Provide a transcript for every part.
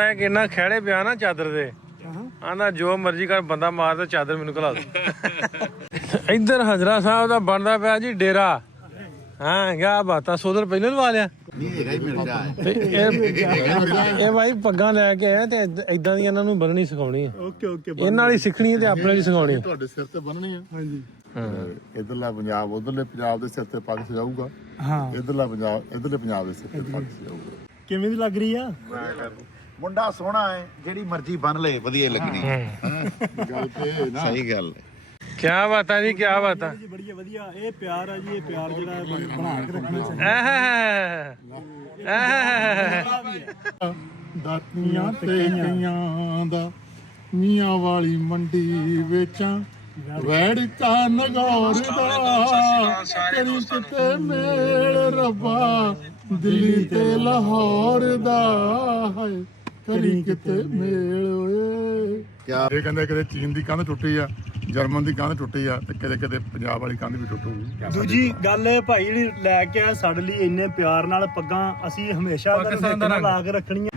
ਮੈਂ ਕਿੰਨਾ ਖਹਿੜੇ ਪਿਆ ਨਾ ਚਾਦਰ ਦੇ ਆਂਦਾ ਜੋ ਮਰਜ਼ੀ ਕਰ ਬੰਦਾ ਮਾਰ ਤੇ ਚਾਦਰ ਮੈਨੂੰ ਘਲਾ ਦੋ। ਇੱਧਰ ਹਜ਼ਰਾ ਸਾਹਿਬ ਦਾ ਬਣਦਾ ਪਿਆ ਜੀ ਡੇਰਾ। ਹਾਂ ਕਿਆ ਬਾਤਾਂ ਸੋਦਰ ਪਹਿਲਾਂ ਲਵਾ ਲਿਆ ਇਹ ਭਾਈ ਪੱਗਾਂ ਲੈ ਕੇ ਆਇਆ ਤੇ ਏਦਾਂ ਦੀ ਇਹਨਾਂ ਨੂੰ ਬੰਨਣੀ ਸਿਖਾਉਣੀ ਹੈ। ਇਹਨਾਂ ਵਾਲੀ ਸਿੱਖਣੀ ਹੈ ਤੇ ਆਪਣੇ ਲਈ ਸਿਖਾਉਣੀ ਹੈ। ਤੁਹਾਡੇ ਸਿਰ ਤੇ ਬੰਨਣੀ ਆ। ਹਾਂਜੀ ਇਧਰਲਾ ਪੰਜਾਬ ਉਧਰਲੇ ਪੰਜਾਬ ਦੇ ਸਿਰ ਤੇ ਪੱਗ ਸਜਾਊਗਾ। ਹਾਂ ਇਧਰਲਾ ਪੰਜਾਬ ਇਧਰਲੇ ਪੰਜਾਬ ਦੇ ਸਿਰ ਤੇ ਪੱਗ ਸਜਾਊਗਾ। ਕਿਵੇਂ ਦੀ ਲੱਗ ਰਹੀ ਆ? ਮੁੰਡਾ ਸੋਹਣਾ ਹੈ, ਜਿਹੜੀ ਮਰਜ਼ੀ ਬੰਨ ਲੈ ਵਧੀਆ ਲੱਗਣੀ। ਗੱਲ ਤੇ ਨਾ ਸਹੀ ਗੱਲ ਹੈ। ਕਿਆ ਬਾਤ ਹੈ ਜੀ, ਕਿਆ ਬਾਤ ਹੈ ਜੀ ਬੜੀ ਵਧੀਆ। ਇਹ ਪਿਆਰ ਆ ਜੀ, ਇਹ ਪਿਆਰ ਜਿਹੜਾ ਬਣਾ ਕੇ ਰੱਖਣਾ ਚਾਹੀਦਾ। ਦਾਤੀਆਂ ਤੇ ਕਈਆਂ ਦਾ ਮੀਆਂ ਵਾਲੀ ਮੰਡੀ ਵੇਚਾਂ ਵੈੜ ਕਾ ਨਗੌਰ ਦਾ ਕਰੀ ਕਿਤੇ ਮੇਲ ਰੱਬਾ ਦਿੱਲੀ ਤੇ ਲਾਹੌਰ ਦਾ ਹਾਏ ਕਰੀ ਕਿਤੇ ਮੇਲ ਓਏ। ਕਿਆ ਇਹ ਕਹਿੰਦੇ ਕਿਤੇ ਚੀਨ ਦੀ ਕੰਧ ਟੁੱਟੀ ਆ, ਜਰਮਨ ਦੀ ਕੰਧ ਟੁੱਟੀ ਆ ਤੇ ਕਿਤੇ ਕਿਤੇ ਪੰਜਾਬ ਵਾਲੀ ਕੰਧ ਵੀ ਟੁੱਟੂਗੀ। ਦੂਜੀ ਗੱਲ ਭਾਈ ਜਿਹੜੀ ਲੈ ਕੇ ਆ ਸਾਡੇ ਲਈ ਇੰਨੇ ਪਿਆਰ ਨਾਲ ਪੱਗਾਂ ਅਸੀਂ ਹਮੇਸ਼ਾ ਲਾ ਕੇ ਰੱਖਣੀਆਂ।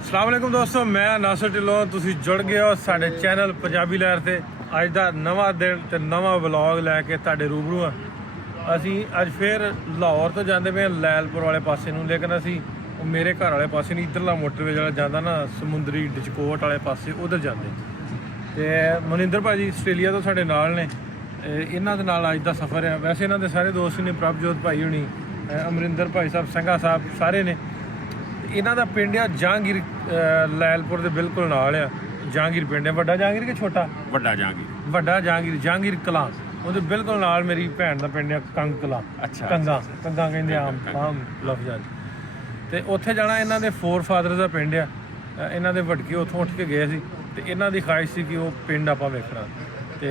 ਅਸਲਾਮ ਵਾਲੇਕੁਮ ਦੋਸਤੋ, ਮੈਂ ਨਾਸਰ ਢਿੱਲੋਂ। ਤੁਸੀਂ ਜੁੜ ਗਏ ਹੋ ਸਾਡੇ ਚੈਨਲ ਪੰਜਾਬੀ ਲਹਿਰ ਤੇ। ਅੱਜ ਦਾ ਨਵਾਂ ਦਿਨ ਤੇ ਨਵਾਂ ਵਲੌਗ ਲੈ ਕੇ ਤੁਹਾਡੇ ਰੂਬਰੂ ਆ। ਅਸੀਂ ਅੱਜ ਫੇਰ ਲਾਹੌਰ ਤੋਂ ਜਾਂਦੇ ਪਏ ਲੈਲਪੁਰ ਵਾਲੇ ਪਾਸੇ ਨੂੰ, ਲੇਕਿਨ ਅਸੀਂ ਉਹ ਮੇਰੇ ਘਰ ਵਾਲੇ ਪਾਸੇ ਨਹੀਂ, ਇੱਧਰਲਾ ਮੋਟਰਵੇ ਜਿਹੜਾ ਜਾਂਦਾ ਨਾ ਸਮੁੰਦਰੀ ਡਿਚਕੋਟ ਵਾਲੇ ਪਾਸੇ, ਉਧਰ ਜਾਂਦੇ। ਤੇ ਮਨਿੰਦਰ ਭਾਜੀ ਆਸਟ੍ਰੇਲੀਆ ਤੋਂ ਸਾਡੇ ਨਾਲ ਨੇ। ਇਹਨਾਂ ਦੇ ਨਾਲ ਅੱਜ ਦਾ ਸਫ਼ਰ ਹੈ। ਵੈਸੇ ਇਹਨਾਂ ਦੇ ਸਾਰੇ ਦੋਸਤ ਨੇ, ਪ੍ਰਭਜੋਤ ਭਾਈ ਹੋਣੀ, ਅਮਰਿੰਦਰ ਭਾਈ ਸਾਹਿਬ, ਸੰਘਾ ਸਾਹਿਬ, ਸਾਰੇ ਨੇ। ਇਹਨਾਂ ਦਾ ਪਿੰਡ ਆ ਜਹਾਂਗੀਰ, ਲੈਲਪੁਰ ਦੇ ਬਿਲਕੁਲ ਨਾਲ ਆ। ਜਹਾਂਗੀਰ ਪਿੰਡ ਹੈ। ਵੱਡਾ ਜਹਾਂਗੀਰ ਕਿ ਛੋਟਾ? ਵੱਡਾ ਜਹਾਂਗੀਰ। ਵੱਡਾ ਜਹਾਂਗੀਰ, ਜਹਾਂਗੀਰ ਕਲਾਂ, ਉਹਦੇ ਬਿਲਕੁਲ ਨਾਲ ਮੇਰੀ ਭੈਣ ਦਾ ਪਿੰਡ ਆ ਕੰਗ ਕਲਾਂ। ਅੱਛਾ, ਕੰਗਾ ਕਹਿੰਦੇ ਆਮ ਲਫ਼ਜ਼ਾਂ 'ਚ। ਤੇ ਉੱਥੇ ਜਾਣਾ ਇਹਨਾਂ ਦੇ ਫੋਰ ਫਾਦਰ ਦਾ ਪਿੰਡ ਆ। ਇਹਨਾਂ ਦੇ ਵਡਕੇ ਉੱਥੋਂ ਉੱਠ ਕੇ ਗਏ ਸੀ ਤੇ ਇਹਨਾਂ ਦੀ ਖਾਹਿਸ਼ ਸੀ ਕਿ ਉਹ ਪਿੰਡ ਆਪਾਂ ਵੇਖਣਾ ਤੇ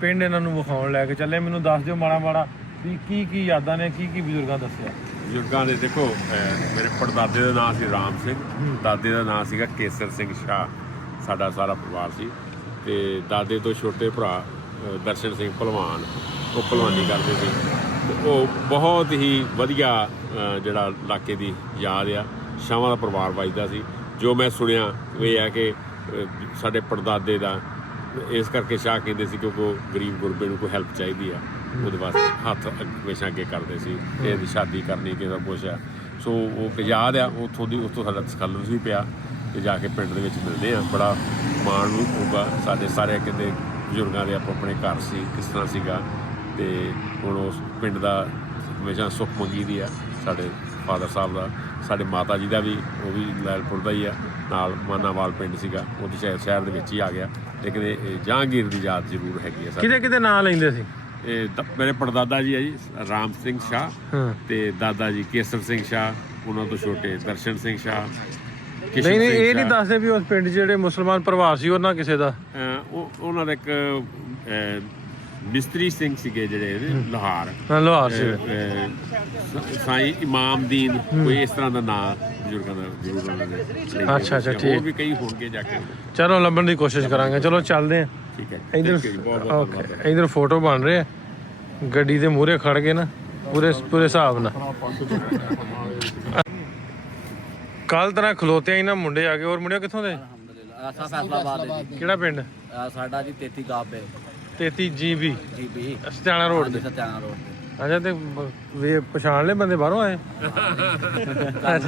ਪਿੰਡ ਇਹਨਾਂ ਨੂੰ ਵਿਖਾਉਣ ਲੈ ਕੇ ਚੱਲੇ। ਮੈਨੂੰ ਦੱਸ ਦਿਓ ਮਾੜਾ ਮਾੜਾ ਵੀ ਕੀ ਯਾਦਾਂ ਨੇ, ਕੀ ਬਜ਼ੁਰਗਾਂ ਦੱਸਿਆ। ਬਜ਼ੁਰਗਾਂ ਦੇ ਦੇਖੋ, ਮੇਰੇ ਪੜਦਾਦੇ ਦਾ ਨਾਮ ਸੀ ਰਾਮ ਸਿੰਘ, ਦਾਦੇ ਦਾ ਨਾਮ ਸੀਗਾ ਕੇਸਰ ਸਿੰਘ ਸ਼ਾਹ। ਸਾਡਾ ਸਾਰਾ ਪਰਿਵਾਰ ਸੀ। ਤੇ ਦਾਦੇ ਤੋਂ ਛੋਟੇ ਭਰਾ ਦਰਸ਼ਨ ਸਿੰਘ ਭਲਵਾਨ, ਉਹ ਭਲਵਾਨੀ ਕਰਦੇ ਸੀ। ਤੇ ਉਹ ਬਹੁਤ ਹੀ ਵਧੀਆ ਜਿਹੜਾ ਇਲਾਕੇ ਦੀ ਯਾਦ ਆ। ਸ਼ਾਹਾਂ ਦਾ ਪਰਿਵਾਰ ਵੱਜਦਾ ਸੀ। ਜੋ ਮੈਂ ਸੁਣਿਆ ਉਹ ਇਹ ਹੈ ਕਿ ਸਾਡੇ ਪੜਦਾਦੇ ਦਾ ਇਸ ਕਰਕੇ ਸ਼ਾਹ ਕਹਿੰਦੇ ਸੀ ਕਿਉਂਕਿ ਉਹ ਗਰੀਬ ਗੁਰਬੇ ਨੂੰ ਕੋਈ ਹੈਲਪ ਚਾਹੀਦੀ ਆ, ਉਹਦੇ ਵਾਸਤੇ ਹੱਥ ਹਮੇਸ਼ਾ ਅੱਗੇ ਕਰਦੇ ਸੀ। ਤੇ ਇਹਦੀ ਸ਼ਾਦੀ ਕਰਨੀ ਕਿਸੇ ਦਾ ਕੁਛ ਆ। ਸੋ ਉਹ ਯਾਦ ਆ ਉੱਥੋਂ ਸਾਡਾ ਤਖੱਲੁਸ ਵੀ ਪਿਆ। ਤੇ ਜਾ ਕੇ ਪਿੰਡ ਦੇ ਵਿੱਚ ਮਿਲਦੇ ਆ, ਬੜਾ ਮਾਣ ਨੂੰ ਹੋਊਗਾ। ਸਾਡੇ ਸਾਰੇ ਕਿਤੇ ਬਜ਼ੁਰਗਾਂ ਦੇ ਆਪੋ ਆਪਣੇ ਘਰ ਸੀ, ਕਿਸ ਤਰ੍ਹਾਂ ਸੀਗਾ। ਤੇ ਹੁਣ ਉਸ ਪਿੰਡ ਦਾ ਹਮੇਸ਼ਾ ਸੁੱਖ ਮੰਗੀ ਦੀ ਆ। ਸਾਡੇ ਫਾਦਰ ਸਾਹਿਬ ਦਾ, ਸਾਡੇ ਮਾਤਾ ਜੀ ਦਾ ਵੀ, ਉਹ ਵੀ ਲੈਲਪੁਰ ਦਾ ਹੀ ਆ। ਨਾਲ ਮਾਨਾਵਾਲ ਪਿੰਡ ਸੀਗਾ, ਉਹ ਵੀ ਸ਼ਹਿਰ ਦੇ ਵਿੱਚ ਹੀ ਆ ਗਿਆ। ਲੇਕਿਨ ਇਹ ਜਹਾਂਗੀਰ ਦੀ ਯਾਦ ਜ਼ਰੂਰ ਹੈਗੀ ਆ। ਕਿਤੇ ਨਾਂ ਲੈਂਦੇ ਸੀ। ਇਹ ਮੇਰੇ ਪੜਦਾਦਾ ਜੀ ਆ ਜੀ ਰਾਮ ਸਿੰਘ ਸ਼ਾਹ, ਤੇ ਦਾਦਾ ਜੀ ਕੇਸਰ ਸਿੰਘ ਸ਼ਾਹ, ਉਹਨਾਂ ਤੋਂ ਛੋਟੇ ਦਰਸ਼ਨ ਸਿੰਘ ਸ਼ਾਹ। ਨਹੀਂ ਇਹ ਨਹੀਂ ਦੱਸਦੇ ਵੀ ਉਸ ਪਿੰਡ ਜਿਹੜੇ ਮੁਸਲਮਾਨ ਪਰਿਵਾਰ ਸੀ ਉਹਨਾਂ ਕਿਸੇ ਦਾ। ਉਹਨਾਂ ਦਾ ਇੱਕ ਮਿਸਤਰੀ ਸਿੰਘ ਸੀਗੇ ਜਿਹੜੇ ਲਾਹੌਰ ਸੀ, ਸਾਈਂ ਇਮਾਮਦੀਨ, ਕੋਈ ਇਸ ਤਰ੍ਹਾਂ ਦਾ ਨਾਂ ਬਜ਼ੁਰਗਾਂ ਦਾ ਜ਼ਰੂਰ ਉਹਨਾਂ ਨੇ। ਅੱਛਾ ਠੀਕ। ਉਹ ਵੀ ਕਈ ਹੋਣਗੇ ਜਾ ਕੇ। ਚਲੋ ਲੱਭਣ ਦੀ ਕੋਸ਼ਿਸ਼ ਕਰਾਂਗੇ। ਚਲੋ ਚੱਲਦੇ ਆ। ਠੀਕ ਹੈ। ਇੱਧਰ ਫੋਟੋ ਬਣ ਰਹੇ ਆ ਗੱਡੀ ਦੇ ਮੂਹਰੇ ਖੜ ਕੇ ਨਾ, ਪੂਰੇ ਹਿਸਾਬ ਨਾਲ। ਕੱਲ ਤਰ੍ਹਾਂ ਖਲੋਤੇ ਇਹਨਾਂ ਮੁੰਡੇ ਆ ਗਏ। ਹੋਰ ਮੁੰਡੇ ਕਿੱਥੋਂ ਦੇ? ਕਿਹੜਾ ਪਿੰਡ? ਸਾਡਾ ਜੀ 33 ਗਾਬੇ 33 GB ਸਤਿਆਣਾ ਰੋਡ ਤੇ। ਅੱਛਾ, ਤੇ ਵੇ ਪਛਾਣ ਲੈ ਬੰਦੇ ਬਾਹਰੋਂ ਆਏ?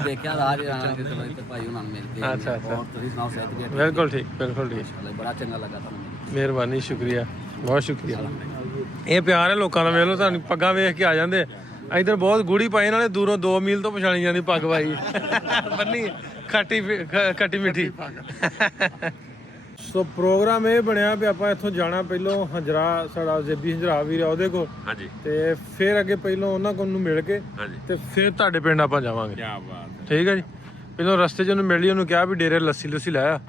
ਦੇਖਿਆ ਰਾਜ ਰਾਣਾ ਦੇ ਭਾਈ ਉਹਨਾਂ ਨੂੰ ਮਿਲ ਕੇ। ਅੱਛਾ ਤੁਸੀਂ ਸੁਣਾਓ? ਸਿਹਤ ਵੀ ਬਿਲਕੁਲ ਠੀਕ, ਬਿਲਕੁਲ ਠੀਕ। ਬੜਾ ਚੰਗਾ ਲੱਗਾ ਤੁਹਾਨੂੰ। ਮਿਹਰਬਾਨੀ, ਸ਼ੁਕਰੀਆ, ਬਹੁਤ ਸ਼ੁਕਰੀਆ। ਇਹ ਪਿਆਰ ਹੈ ਲੋਕਾਂ ਦਾ। ਵੇਖ ਲਓ, ਤੁਹਾਨੂੰ ਪੱਗਾਂ ਵੇਖ ਕੇ ਆ ਜਾਂਦੇ। ਇੱਧਰ ਬਹੁਤ ਗੂੜੀ ਪਾਈ ਨਾਲੇ ਦੂਰੋਂ 2 ਮੀਲ ਤੋਂ ਪਛਾਣੀ ਜਾਂਦੀ ਪੱਗ ਪਾਈ ਬੰਨੀ ਖੱਟੀ ਮਿੱਠੀ। ਸੋ ਪ੍ਰੋਗਰਾਮ ਇਹ ਬਣਿਆ ਵੀ ਆਪਾਂ ਇੱਥੋਂ ਜਾਣਾ ਪਹਿਲੋਂ ਹੰਜਰਾ, ਸਾਡਾ ਜ਼ੇਬੀ ਹੰਜਰਾ ਵੀਰ ਆ ਉਹਦੇ ਕੋਲ। ਹਾਂਜੀ। ਤੇ ਫਿਰ ਅੱਗੇ ਪਹਿਲੋਂ ਉਹਨਾਂ ਕੋਲ ਨੂੰ ਮਿਲ ਕੇ ਤੇ ਫਿਰ ਤੁਹਾਡੇ ਪਿੰਡ ਆਪਾਂ ਜਾਵਾਂਗੇ। ਕੀ ਬਾਤ। ਠੀਕ ਹੈ ਜੀ। ਪਹਿਲੋਂ ਰਸਤੇ 'ਚ ਉਹਨੂੰ ਮਿਲੀ, ਉਹਨੂੰ ਕਿਹਾ ਵੀ ਡੇਰੇ ਲੱਸੀ ਲੈ ਆ।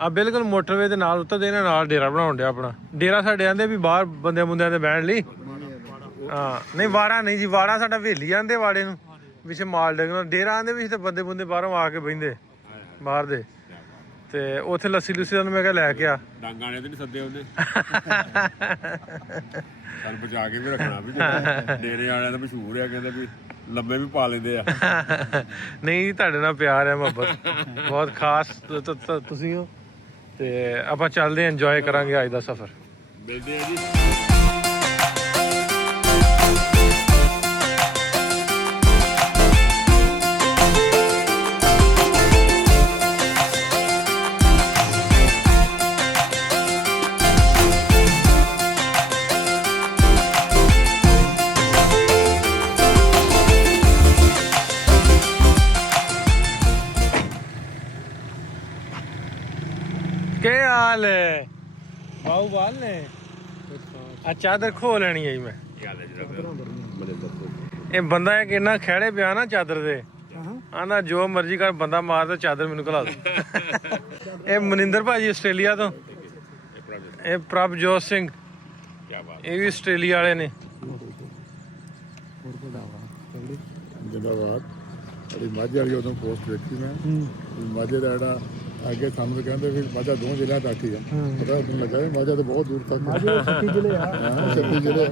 ਆ ਬਿਲਕੁਲ ਮੋਟਰਵੇ ਦੇ ਨਾਲ ਉੱਤਰਦੇ ਨੇ, ਨਾਲ ਡੇਰਾ ਬਣਾਉਣ ਡਿਆ ਆਪਣਾ। ਡੇਰਾ ਸਾਡੇ ਆਂਦੇ ਵੀ ਬਾਹਰ ਬੰਦਿਆਂ ਦੇ ਬਹਿਣ ਲਈ। ਹਾਂ ਨਹੀਂ, ਵਾੜਾ ਨਹੀਂ ਜੀ, ਵਾੜਾ ਸਾਡਾ ਹਵੇਲੀ ਆਂਦੇ ਵਾੜੇ ਨੂੰ, ਪਿੱਛੇ ਮਾਲ ਡੰਗਣਾ। ਡੇਰਾ ਆਂਦੇ ਵੀ ਤੇ ਬੰਦੇ ਬਾਹਰੋਂ ਆ ਕੇ ਬਹਿੰਦੇ ਬਾਹਰ ਦੇ। ਤੇ ਉੱਥੇ ਲੱਸੀ ਤੁਹਾਨੂੰ ਮੈਂ ਕਿਹਾ ਲੈ ਕੇ ਆ। ਡਾਂਗਾਂ ਨੇ ਤੇ ਨਹੀਂ ਸੱਦੇ ਉਹਨੇ ਸਾਨੂੰ ਬਚਾ ਕੇ ਵੀ ਰੱਖਣਾ ਵੀ। ਡੇਰੇ ਵਾਲਿਆਂ ਦਾ ਮਸ਼ਹੂਰ ਆ, ਕਹਿੰਦੇ ਵੀ ਲੰਬੇ ਵੀ ਪਾ ਲੈਂਦੇ ਆ। ਨਹੀਂ ਤੁਹਾਡੇ ਨਾਲ ਪਿਆਰ ਹੈ, ਮੁਹੱਬਤ ਬਹੁਤ ਖਾਸ ਤੁਸੀਂ ਹੋ। ਤੇ ਆਪਾਂ ਚੱਲਦੇ ਹਾਂ, ਇੰਜੋਏ ਕਰਾਂਗੇ ਅੱਜ ਦਾ ਸਫ਼ਰ। ਮਿਲਦੇ ਆ ਜੀ। ਕੀ ਹਾਲ ਹੈ ਬਾਹੂ ਬਾਲ ਨੇ? ਆ ਚਾਦਰ ਖੋ ਲੈਣੀ ਹੈ ਜੀ ਮੈਂ। ਇਹ ਬੰਦਾ ਇੱਕ ਇੰਨਾ ਖਹਿੜੇ ਪਿਆ ਨਾ ਚਾਦਰ ਦੇ, ਆਂਦਾ ਜੋ ਮਰਜ਼ੀ ਕਰ, ਬੰਦਾ ਮਾਰ ਤੇ ਚਾਦਰ ਮੈਨੂੰ ਖਿਲਾ ਦੋ। ਇਹ ਮਨਿੰਦਰ ਭਾਜੀ ਆਸਟ੍ਰੇਲੀਆ ਤੋਂ, ਇਹ ਪ੍ਰਭਜੋਤ ਸਿੰਘ, ਇਹ ਵੀ ਆਸਟ੍ਰੇਲੀਆ ਵਾਲੇ ਨੇ। ਜਿੰਦਾਬਾਦ। ਸਾਡੀ ਮਾਝੇ ਵਾਲੀ ਉਦੋਂ ਪੋਸਟ ਵੇਖੀ ਮੈਂ, ਮਾਝੇ ਦਾ ਜਿਹੜਾ ਅੱਗੇ ਸਾਨੂੰ ਕਹਿੰਦੇ ਵੀ ਮਾਝਾ 2 ਜ਼ਿਲ੍ਹਿਆਂ ਤੱਕ ਹੀ ਆ, ਪਤਾ ਮੈਨੂੰ ਲੱਗਾ ਵੀ ਮਾਝਾ ਤਾਂ ਬਹੁਤ ਦੂਰ ਤੱਕ। ਮਾਝੇ 36 ਜ਼ਿਲ੍ਹੇ ਆ। 36 ਜ਼ਿਲ੍ਹੇ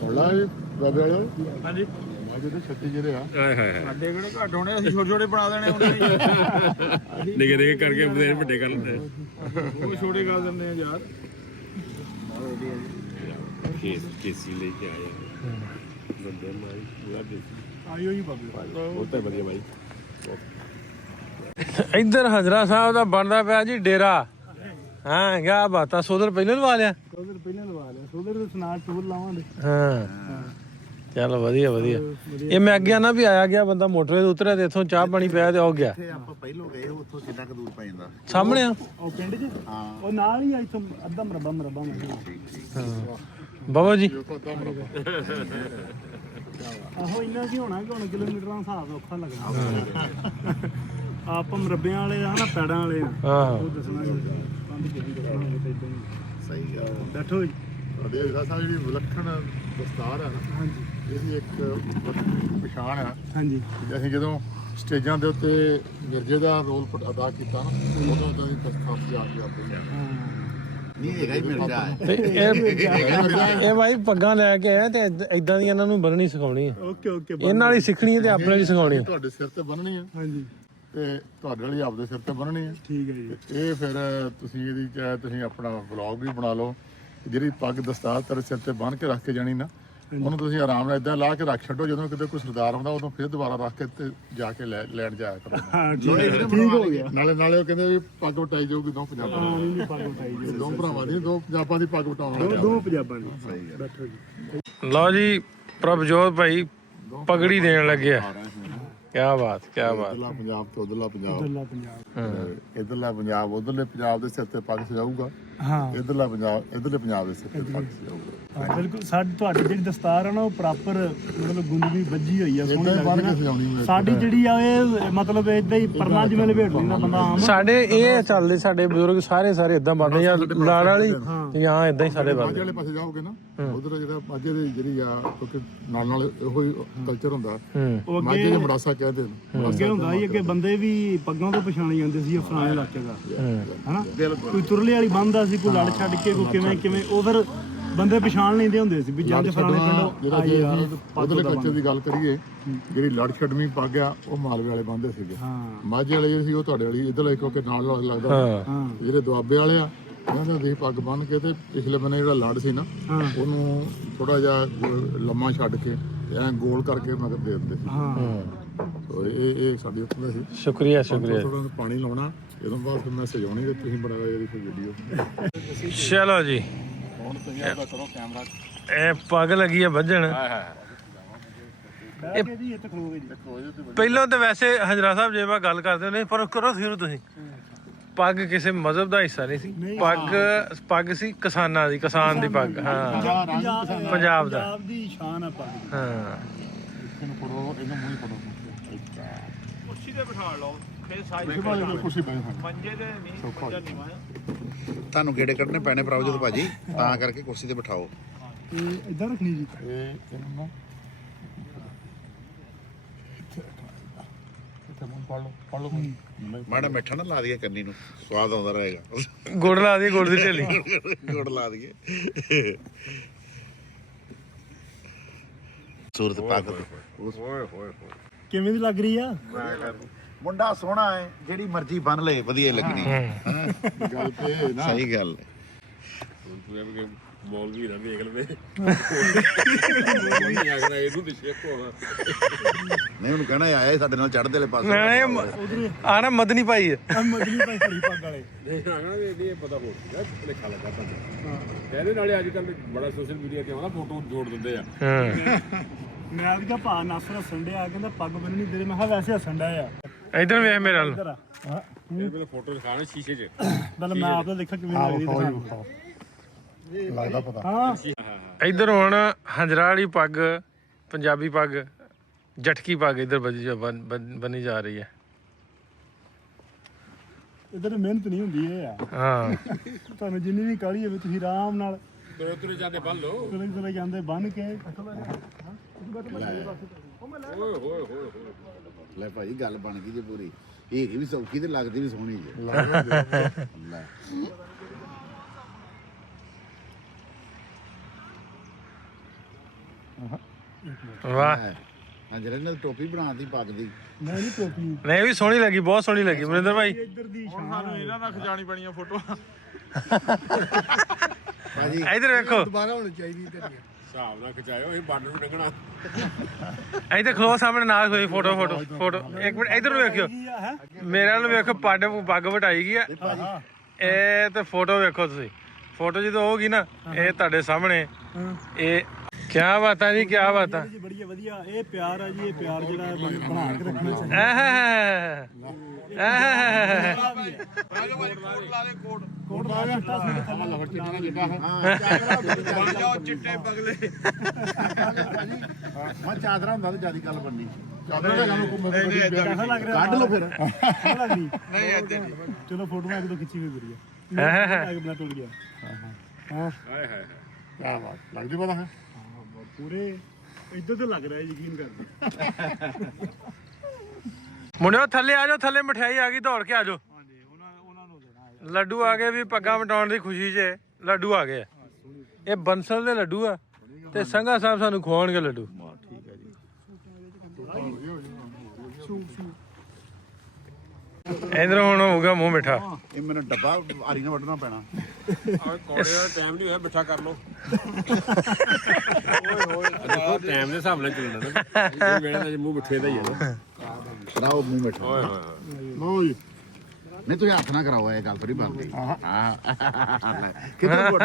ਸੁਣਲਾ ਵੀ ਬਾਬੇ ਵਾਲੇ। ਹਾਂਜੀ, ਮਾਝੇ ਦੇ 36 ਜ਼ਿਲ੍ਹੇ ਆ। ਸਾਡੇ ਕਿਹੜੇ ਘੱਟ ਹੋਣੇ, ਅਸੀਂ ਛੋਟੇ ਛੋਟੇ ਬਣਾ ਦੇਣੇ ਉਹਨਾਂ ਨਿੱਕੇ ਨਿੱਕੇ ਕਰਕੇ ਬਥੇਰੇ ਵੱਡੇ ਕਰ ਲੈਂਦੇ ਉਹ ਛੋਟੇ ਕਰ ਦਿੰਦੇ ਆ ਯਾਰ। ਕੇਸੀ ਲੈ ਕੇ ਆਏ ਬੰਦੇ ਮਾਰੀ ਪੂਰਾ ਦੇਸੀ ਆਇਓ ਜੀ ਬਾਬੇ। ਉਹ ਤਾਂ ਵਧੀਆ ਬਾਈ। ਇੱਧਰ ਹਜ਼ਰਾ ਸਾਹਿਬ ਦਾ ਬਣਦਾ ਪਿਆ ਜੀ ਡੇਰਾ। ਹਾਂ ਕਿਆ ਬਾਤਾਂ, ਸੋਦਰ ਪਹਿਲਾਂ ਲਵਾ ਲਿਆ? ਸੋਦਰ ਪਹਿਲਾਂ ਲਵਾ ਲਿਆ, ਸੋਦਰ ਦੇ ਸਨਾਰ ਟੂਰ ਲਾਵਾਂਗੇ। ਹਾਂ ਚਲ ਵਧੀਆ ਵਧੀਆ। ਇਹ ਮੈਂ ਅੱਗੇ ਨਾ ਵੀ ਆਇਆ ਗਿਆ ਬੰਦਾ ਮੋਟਰਵੇ ਤੇ ਉਤਰਿਆ ਤੇ ਇੱਥੋਂ ਚਾਹ ਪਾਣੀ ਪਿਆ ਤੇ ਉਹ ਗਿਆ। ਆਪਾਂ ਪਹਿਲੋਂ ਗਏ ਉੱਥੋਂ ਕਿੰਨਾ ਕੁ ਦੂਰ ਪੈ ਜਾਂਦਾ? ਸਾਹਮਣੇ ਆ ਉਹ ਪਿੰਡ 'ਚ ਉਹ ਨਾਲ ਹੀ ਆ, ਇੱਥੋਂ ਅੱਧਾ ਮਰਬਾ ਮਰਬਾ ਬਾਬਾ ਜੀ। ਆਹੋ ਇੰਨਾ ਕੀ ਹੋਣਾ ਕਿ ਹੁਣ ਕਿਲੋਮੀਟਰਾਂ ਦਾ ਹਿਸਾਬ ਔਖਾ ਲੱਗਣਾ। ਆਪਾਂ ਮਰਬਿਆਂ ਵਾਲੇ ਆ ਨਾ, ਪੈੜਾਂ ਵਾਲੇ ਆ, ਹਾਂ ਉਹ ਦੱਸਣਾ ਸਹੀ ਗੱਲ। ਬੈਠੋ ਜੀ। ਸਾਡੇ ਵੀਰਾ ਸਾਹਿਬ ਜਿਹੜੀ ਵਿਲੱਖਣ ਦਸਤਾਰ ਆ ਨਾ, ਹਾਂਜੀ ਇਹਦੀ ਇੱਕ ਪਛਾਣ ਆ। ਹਾਂਜੀ ਕਿ ਅਸੀਂ ਜਦੋਂ ਸਟੇਜਾਂ ਦੇ ਉੱਤੇ ਮਿਰਜ਼ੇ ਦਾ ਰੋਲ ਅਦਾ ਕੀਤਾ ਨਾ, ਉਦੋਂ ਤਾਂ ਅਸੀਂ ਖਾਸ ਯਾਦ ਕਰਦੇ ਹਾਂ। ਨਹੀਂ ਹੈਗਾ ਹੀ ਮਿਰਜ਼ਾ ਤੇ ਇਹ ਭਾਈ ਪੱਗਾਂ ਲੈ ਕੇ ਆਏ ਤੇ ਇਦਾਂ ਦੀ ਇਹਨਾਂ ਨੂੰ ਬੰਨਣੀ ਸਿਖਾਉਣੀ ਹੈ। Okay okay. ਇਹਨਾਂ ਨਾਲ ਸਿੱਖਣੀ ਹੈ ਤੇ ਆਪਣੇ ਲਈ ਸਿਖਾਉਣੀ ਹੈ। ਤੁਹਾਡੇ ਸਿਰ ਤੇ ਬੰਨਣੀ ਆ ਹਾਂਜੀ ਤੇ ਤੁਹਾਡੇ ਵਾਲੀ ਆਪਦੇ ਸਿਰ ਤੇ ਬੰਨਣੀ ਆ। ਠੀਕ ਹੈ ਜੀ। ਤੇ ਇਹ ਫਿਰ ਤੁਸੀਂ ਇਹਦੀ ਚਾਹੇ ਤੁਸੀਂ ਆਪਣਾ ਵਲੌਗ ਵੀ ਬਣਾ ਲਓ। ਜਿਹੜੀ ਪੱਗ ਦਸਤਾਰ ਤੇਰੇ ਸਿਰ ਤੇ ਬੰਨ ਕੇ ਰੱਖ ਕੇ ਜਾਣੀ ਨਾ, ਉਹਨੂੰ ਤੁਸੀਂ ਆਰਾਮ ਨਾਲ ਇਦਾਂ ਲਾ ਕੇ ਰੱਖ ਛੱਡੋ। ਜਦੋਂ ਕਿਤੇ ਕੋਈ ਸਰਦਾਰ ਆਉਂਦਾ ਉਦੋਂ ਫਿਰ ਦੁਬਾਰਾ ਰੱਖ ਕੇ ਤੇ ਜਾ ਕੇ ਲੈਣ ਜਾਇਆ ਕਰੋ। ਹਾਂ ਠੀਕ ਹੋ ਗਿਆ। ਨਾਲੇ ਉਹ ਕਹਿੰਦੇ ਵੀ ਪੱਗ ਵਟਾਈ ਜਾਊਗੀ 2 ਪੰਜਾਬਾਂ ਹਾਂ ਨਹੀਂ ਪੱਗ ਉਠਾਈ ਜੀ। 2 ਭਰਾਵਾਂ ਦੀ 2 ਪੰਜਾਬਾਂ ਦੀ ਪੱਗ ਵਟਾਉਣ। ਦੋ ਪੰਜਾਬਾਂ ਦੀ। ਸਹੀ ਹੈ। ਬੈਠੋ ਜੀ। ਲਓ ਜੀ, ਪ੍ਰਭਜੋਤ ਭਾਈ ਪਗੜੀ ਦੇਣ ਲੱਗਿਆ। ਕਿਆ ਬਾਤ ਕਿਆ ਬਾਤ। ਇਧਰਲਾ ਪੰਜਾਬ ਤੇ ਉਧਰਲਾ ਪੰਜਾਬ, ਅੱਲਾ ਪੰਜਾਬ। ਇਧਰਲਾ ਪੰਜਾਬ ਉਧਰਲੇ ਪੰਜਾਬ ਦੇ ਸਿਰ ਤੇ ਪੱਗ ਸਜਾਊਗਾ। ਹਾਂ ਇਧਰਲਾ ਪੰਜਾਬ ਇਧਰਲੇ ਪੰਜਾਬ ਦੇ ਸਿਰ ਤੇ ਪੱਗ ਸਜਾਊਗਾ। ਬਿਲਕੁਲ। ਸਾਡੀ ਤੁਹਾਡੀ ਜਿਹੜੀ ਦਸਤਾਰ ਆ ਨਾ, ਉਹ ਪ੍ਰੋਪਰ ਮਤਲਬ ਗੁੰਦਗੀ ਵੱਜੀ ਹੋਈ ਆ, ਸੋਹਣੀ ਇਦਾਂ ਬੰਨ ਕੇ ਲੱਗਦੀ ਸਜਾਉਣੀ ਨਾ। ਮੈਂ। ਸਾਡੀ ਜਿਹੜੀ ਆ ਇਹ ਮਤਲਬ ਇਦਾਂ ਹੀ ਪਰਨਾ ਜਿਵੇਂ ਲਪੇਟ ਲੈਂਦਾ ਬੰਦਾ ਆਮ। ਸਾਡੇ ਇਹ ਚੱਲਦੇ, ਸਾਡੇ ਬਜ਼ੁਰਗ ਸਾਰੇ ਇਦਾਂ ਬੰਨਦੇ ਜਾਂ ਲਾੜ ਵਾਲੀ ਜਾਂ ਇਦਾਂ ਹੀ ਸਾਰੇ ਮਾਝੇ ਬੰਨਦੇ। ਵਾਲੇ ਪਾਸੇ ਜਾਓਗੇ ਨਾ, ਉਧਰ ਜਿਹੜਾ ਮਾਝੇ ਦੀ ਜਿਹੜੀ ਆ, ਕਿਉਂਕਿ ਨਾਲ ਇਹੋ ਹੀ ਕਲਚਰ ਹੁੰਦਾ। ਉਹ ਮਾਝੇ ਅੱਗੇ ਦੇ ਮੜਾਸਾ ਕਹਿੰਦੇ ਨੇ। ਅੱਗੇ ਹੁੰਦਾ ਸੀ, ਅੱਗੇ ਬੰਦੇ ਵੀ ਪੱਗਾਂ ਤੋਂ ਪਛਾਣੇ ਜਾਂਦੇ ਸੀ, ਫਲਾਣੇ ਇਲਾਕੇ ਦਾ ਹਨਾ। ਕੋਈ ਤੁਰਲੇ ਵਾਲੀ ਬੰਦਾ ਸੀ, ਕੋਈ ਲੜ ਛੱਡ ਕੇ, ਕੋਈ ਕਿਵੇਂ ਉਹ ਫਿਰ ਬੰਦੇ ਪਛਾਣ ਲੈਂਦੇ ਹੁੰਦੇ ਸੀ ਵੀ ਜੰਜ ਫਲਾਣੇ ਪਿੰਡੋਂ ਆਈ ਆ। ਉਧਰਲੇ ਕਲਚਰ ਦੀ ਗੱਲ ਕਰੀਏ, ਜਿਹੜੀ ਲੜ ਛੱਡਵੀਂ ਪੱਗ ਆ, ਉਹ ਮਾਲਵੇ ਵਾਲੇ ਬੰਦੇ ਸੀਗੇ। ਮਾਝੇ ਵਾਲੇ ਜਿਹੜੇ ਸੀ ਉਹ ਤੁਹਾਡੇ ਵਾਲੀ ਇਧਰਲੇ, ਕਿਉਂਕਿ ਨਾਲ ਲੱਗਦਾ। ਜਿਹੜੇ ਦੁਆਬੇ ਵਾਲੇ ਆ, ਉਹਨਾਂ ਦੀ ਪੱਗ ਬੰਨ ਕੇ ਤੇ ਪਿਛਲੇ ਬੰਨੇ ਜਿਹੜਾ ਲੜ ਸੀ ਨਾ, ਉਹਨੂੰ ਥੋੜਾ ਜਿਹਾ ਲੰਮਾ ਛੱਡ ਕੇ ਐਂ ਗੋਲ ਕਰਕੇ ਮਗਰ ਦੇ ਦਿੰਦੇ ਸੀ। ਇਹ ਸਾਡੀ ਉੱਥੇ ਦਾ ਸੀ। ਸ਼ੁਕਰੀਆ ਸ਼ੁਕਰੀਆ। ਥੋੜਾ ਪਾਣੀ ਲਾਉਣਾ, ਇਹਦੋਂ ਬਾਅਦ ਫਿਰ ਮੈਂ ਸਜਾਉਣੀ ਤੇ ਤੁਸੀਂ ਬਣਾਇਆ ਇਹਦੀ ਕੋਈ ਵੀਡੀਓ। ਚਲੋ ਜੀ, ਹੁਣ ਤੁਸੀਂ ਆਪਦਾ ਕਰੋ ਕੈਮਰਾ। ਇਹ ਪੱਗ ਲੱਗੀ ਹੈ ਵੱਜਣ। ਬੈਠ ਕੇ ਜੀ ਇੱਥੇ ਖਲੋ ਗਏ ਜੀ। ਪਹਿਲਾਂ ਤਾਂ ਵੈਸੇ ਹਜ਼ਰਾ ਸਾਹਿਬ ਜੇ ਮੈਂ ਗੱਲ ਕਰਦੇ ਨੇ, ਪਰ ਕਰੋ ਸ਼ੁਰੂ ਤੁਸੀਂ। ਪੱਗ ਕਿਸੇ ਮਜ਼ਹਬ ਦਾ ਹਿੱਸਾ ਨਹੀਂ ਸੀ। ਪੱਗ ਸੀ ਕਿਸਾਨਾਂ ਦੀ, ਕਿਸਾਨ ਦੀ ਪੱਗ। ਹਾਂ ਪੰਜਾਬ ਦਾ, ਪੰਜਾਬ ਦੀ ਸ਼ਾਨ ਆ ਪੱਗ। ਹਾਂ ਇਹਨੂੰ ਫੜੋ, ਇਹਨੂੰ ਮੂੰਹ ਫੜੋ। ਕੁਰਸੀ ਤੇ ਬਿਠਾ ਲਓ ਫਿਰ ਕੁਰਸੀ ਬੈਠ ਮੰਜੇ ਤੇ ਨਹੀਂ, ਮੰਜਾ ਨਹੀਂ ਮਾਇਆ। ਤੁਹਾਨੂੰ ਗੇੜੇ ਕੱਢਣੇ ਪੈਣੇ ਪ੍ਰਭਜੋਤ ਭਾਜੀ, ਤਾਂ ਕਰਕੇ ਕੁਰਸੀ ਤੇ ਬਿਠਾਓ। ਇਹ ਇਦਾਂ ਰੱਖਣੀ ਜੀ। ਇਹ ਇਹਨੂੰ ਫੜ ਲਓ। ਮਾੜਾ ਮਿੱਠਾ ਨਾ ਲਾ ਦਈਏ ਕੰਨੀ ਨੂੰ, ਸਵਾਦ ਆਉਂਦਾ ਰਹੇਗਾ। ਗੁੜ ਲਾ ਦੀ, ਗੁੜ ਦੀ ਢੇਲੀ। ਗੁੜ ਲਾ ਦਈਏ। ਖੂਬਸੂਰਤ ਪੱਗ ਓਏ ਹੋਏ ਕਿਵੇਂ ਦੀ ਲੱਗ ਰਹੀ ਆ? ਮੁੰਡਾ ਸੋਹਣਾ ਹੈ, ਜਿਹੜੀ ਮਰਜ਼ੀ ਬੰਨ ਲਏ ਵਧੀਆ ਲੱਗਣੀ। ਗੱਲ ਤੇ ਇਹ ਨਾ ਸਹੀ ਗੱਲ ਹੈ। ਹੁਣ ਤੂੰ ਐਵੇਂ ਕਿ ਮੌਲਵੀ ਨਾ ਦੇਖ ਲਵੇ ਮੌਲਵੀ ਆਖਦਾ ਇਹਨੂੰ ਤੇ ਸ਼ੇਪ ਹੋਣਾ ਨਹੀਂ ਉਹਨੂੰ ਕਹਿਣਾ ਆਇਆ ਸਾਡੇ ਨਾਲ ਚੜ੍ਹਦੇ ਵਾਲੇ ਪਾਸੇ ਆ ਨਾ ਮਦਨੀ ਭਾਈ ਆ ਮਜਲੀ ਭਾਈ ਖੜੀ ਪੱਗ ਵਾਲੇ ਨਹੀਂ ਆਖਣਾ ਵੀ ਇਹ ਪਤਾ ਹੋ ਗਿਆ ਲੇਖਾ ਲੱਗਾ ਤਾਂ ਕਹਿੰਦੇ ਨਾਲੇ ਅੱਜ ਕੱਲ ਬੜਾ ਸੋਸ਼ਲ ਮੀਡੀਆ ਤੇ ਆਉਂਦਾ ਫੋਟੋ ਜੋੜ ਦਿੰਦੇ ਆ। ਮੈਂ ਵੀ ਕਿਹਾ ਭਾ ਨਾਸਰ ਹੱਸਣ ਡਿਆ ਕਹਿੰਦਾ ਪੱਗ ਬੰਨਣੀ ਨਹੀਂ ਤੇਰੇ। ਮੈਂ ਕਿਹਾ ਵੈਸੇ ਹੱਸਣ ਡਿਆ ਆ ਇਧਰ ਵੇਖ ਮੇਰੇ ਇੱਧਰ ਨਾਲ ਆ ਇਹ ਵੀ ਫੋਟੋ ਦਿਖਾਣਾ ਸ਼ੀਸ਼ੇ 'ਚ ਪਹਿਲਾਂ ਮੈਂ ਆਪ ਤਾਂ ਦੇਖਾਂ ਕਿਵੇਂ ਲੱਗਦੀ ਦਿਖਾ। ਲੱਗਦਾ ਪਤਾ। ਹਾਂ ਇਧਰ ਹੁਣ ਹੰਜਰਾ ਵਾਲੀ ਪੱਗ, ਪੰਜਾਬੀ ਪੱਗ, ਜਟਕੀ ਪੱਗ ਇਧਰ ਬਣੀ ਜਾ ਰਹੀ ਹੈ। ਇੱਧਰ ਮਿਹਨਤ ਨਹੀਂ ਹੁੰਦੀ ਇਹ ਆ। ਹਾਂ ਤੁਹਾਨੂੰ ਜਿੰਨੀ ਵੀ ਕਾਹਲੀ ਹੋਵੇ ਤੁਸੀਂ ਆਰਾਮ ਨਾਲ ਤੁਰੇ ਤੁਰੇ ਜਾਂਦੇ ਬੰਨ ਲਓ। ਤੁਰੇ ਤੁਰੇ ਜਾਂਦੇ ਬੰਨ ਕੇ। ਓਏ ਹੋਏ ਹੋਏ ਲੈ ਭਾਈ ਗੱਲ ਬਣ ਗਈ ਜੇ ਪੂਰੀ। ਇਹ ਵੀ ਸੌਖੀ ਤੇ ਲੱਗਦੀ ਵੀ ਸੋਹਣੀ ਜੇ। ਲੈ ਵਾਹ ਅੰਜਰੇ ਨੇ ਟੋਪੀ ਬਣਾਤੀ ਪੱਗ ਦੀ। ਮੈਂ ਨਹੀਂ ਟੋਪੀ ਨਹੀਂ ਵੀ ਸੋਹਣੀ ਲੱਗੀ, ਬਹੁਤ ਸੋਹਣੀ ਲੱਗੀ ਮਨਿੰਦਰ ਭਾਈ। ਇੱਧਰ ਦੀ ਸ਼ਾਨ ਇਹਨਾਂ ਨਾਲ ਖਿਚਾਣੀ ਪੈਣੀਆਂ ਫੋਟੋਆਂ। ਭਾਜੀ ਇਧਰ ਵੇਖੋ, ਦੁਬਾਰਾ ਹੋਣੀ ਚਾਹੀਦੀ ਤੇਰੀ। ਹਿਸਾਬ ਨਾਲ ਖਿਚਾਇਓ ਇਹ ਬਾਰਡਰ ਵੀ ਲੰਘਣਾ। ਇਧਰ ਖਲੋ ਸਾਹਮਣੇ ਨਾਲ ਕੋਈ ਫੋਟੋ ਇੱਕ ਮਿੰਟ ਇਧਰ ਨੂੰ ਵੇਖਿਓ, ਕੀ ਆ ਹੈ ਮੇਰੇ ਵੱਲ ਵੇਖੋ। ਪੱਗ ਵਟਾਈ ਗਈ ਆ ਇਹ ਤੇ ਫੋਟੋ ਵੇਖੋ ਤੁਸੀਂ। ਫੋਟੋ ਜਦੋਂ ਹੋਊਗੀ ਨਾ ਇਹ ਤੁਹਾਡੇ ਸਾਹਮਣੇ। ਇਹ ਕਿਆ ਬਾਤਾਂ ਜੀ, ਕਿਆ ਬਾਤਾਂ। ਜੀ ਬੜੀ ਵਧੀਆ। ਇਹ ਪਿਆਰ ਆ ਜੀ, ਇਹ ਪਿਆਰ ਜਿਹੜਾ ਬਣਾ ਕੇ ਰੱਖਣਾ ਚਾਹੀਦਾ। ਕੋਟ ਲਾ ਦੇ ਚਿੱਟੇ ਬਗਲੇ। ਮੈਂ ਚਾਦਰਾ ਹੁੰਦਾ ਤੇ ਜਿਆਦੀ ਗੱਲ ਬਣਨੀ। ਚਾਦਰ ਦਾ ਕੰਮ ਕੈਸਾ ਲੱਗ ਰਿਹਾ? ਕੱਢ ਲਓ ਫਿਰ। ਸੋਹਣਾ ਲੱਗੀ। ਨਹੀਂ ਏਦਾਂ ਨਹੀਂ। ਚਲੋ ਫੋਟੋ ਇੱਕ ਦੋ ਖਿੱਚੀ ਵੀ ਵਧੀਆ। ਮੈਂ ਬਣਾ ਟੁੱਟ ਗਿਆ। ਹਾਂ ਹਾਏ ਹਾਏ ਕਿਆ ਬਾਤ ਲੱਗਦੀ ਪਤਾ ਹੈ। ਪੂਰੇ ਇੱਧਰ ਤੋਂ ਲੱਗ ਰਿਹਾ ਯਕੀਨ ਕਰਦੇ। ਮੁੰਡਿਓ ਥੱਲੇ ਆ ਜਾਓ, ਥੱਲੇ ਮਠਿਆਈ ਆ ਗਈ, ਦੌੜ ਕੇ ਆ ਜਾਓ। ਹਾਂਜੀ ਉਹਨਾਂ ਨੂੰ ਦੇਣਾ। ਲੱਡੂ ਆ ਗਏ ਵੀ ਪੱਗਾਂ ਵਟਾਉਣ ਦੀ ਖੁਸ਼ੀ 'ਚ ਲੱਡੂ ਆ ਗਏ ਆ। ਇਹ ਬੰਸਲ ਦੇ ਲੱਡੂ ਆ ਤੇ ਸੰਘਾ ਸਾਹਿਬ ਸਾਨੂੰ ਖਵਾਉਣਗੇ ਲੱਡੂ। ਇਧਰ ਹੁਣ ਹੋਊਗਾ ਮੂੰਹ ਮਿੱਠਾ। ਇਹ ਮੈਨੂੰ ਡੱਬਾ ਆਰੀ ਨਾਲ ਵੱਢਣਾ ਪੈਣਾ। ਆ ਕੋੜੇ ਦਾ ਟਾਈਮ ਨਹੀਂ ਹੋਇਆ, ਮਿੱਠਾ ਕਰ ਲਓ। ਓਏ ਹੋਏ ਦੇਖੋ ਟਾਈਮ ਦੇ ਹਿਸਾਬ ਨਾਲ ਚੱਲਣਾ ਨਾ। ਇਹ ਵੇਲੇ ਦਾ ਮੂੰਹ ਮਿੱਠੇ ਦਾ ਹੀ ਹੈ ਨਾ। ਕਰਾਓ ਮੂੰਹ ਮਿੱਠਾ। ਓਏ ਹੋਏ ਲਓ ਜੀ। ਨਹੀਂ ਤੁਸੀਂ ਹੱਥ ਨਾ ਕਰਾਓ, ਇਹ ਗੱਲ ਥੋੜੀ ਬਣਦੀ। ਹਾਂ ਕਿੱਥੇ ਫੋਟੋ?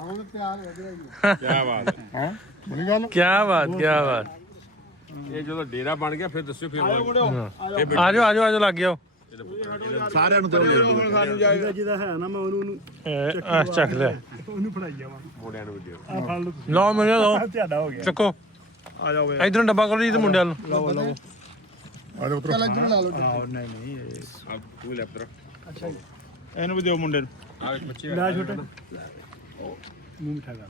ਹੁਣ ਤਿਆਰ ਹੋ ਗਿਆ ਜੀ। ਕੀ ਬਾਤ ਹੈ। ਹਾਂ ਬਣੀ ਗੱਲ। ਕਿਆ ਬਾਤ, ਕਿਆ ਬਾਤ। ਇਹ ਜਦੋਂ ਡੇਰਾ ਬਣ ਗਿਆ ਫਿਰ ਦੱਸਿਓ ਫਿਰ ਆ ਜਾਓ ਆ ਜਾਓ ਲੱਗ ਗਿਓ। ਸਾਰਿਆਂ ਨੂੰ ਦਿਓ। ਜਿਹਦਾ ਹੈ ਨਾ ਮੈਂ ਉਹਨੂੰ ਚੱਕ ਲਿਆ, ਉਹਨੂੰ ਫੜਾਈ ਜਾਵਾਂ। ਮੁੰਡਿਆਂ ਨੂੰ ਵੀਡੀਓ ਆ ਫੜ ਲਓ। ਲਓ ਮੈਨੂੰ ਲਓ, ਤੁਹਾਡਾ ਹੋ ਗਿਆ। ਚੱਕੋ। ਆ ਜਾਓ ਵੇ। ਇਧਰੋਂ ਡੱਬਾ ਕਰੋ ਜੀ ਤੇ ਮੁੰਡਿਆਂ ਨੂੰ। ਲਓ ਲਓ। ਆ ਜਾ ਉਤਰੋ। ਨਹੀਂ ਨਹੀਂ ਆ ਤੂੰ ਲੈ ਪੁੱਤਰ। ਅੱਛਾ ਜੀ। ਇਹਨੂੰ ਵੀ ਦਿਓ ਮੁੰਡੇ ਨੂੰ। ਆ ਬੱਚੇ ਲੈ ਛੋਟੇ ਮੂੰਹ ਮਿੱਠਾ ਕਰ ਲਾ।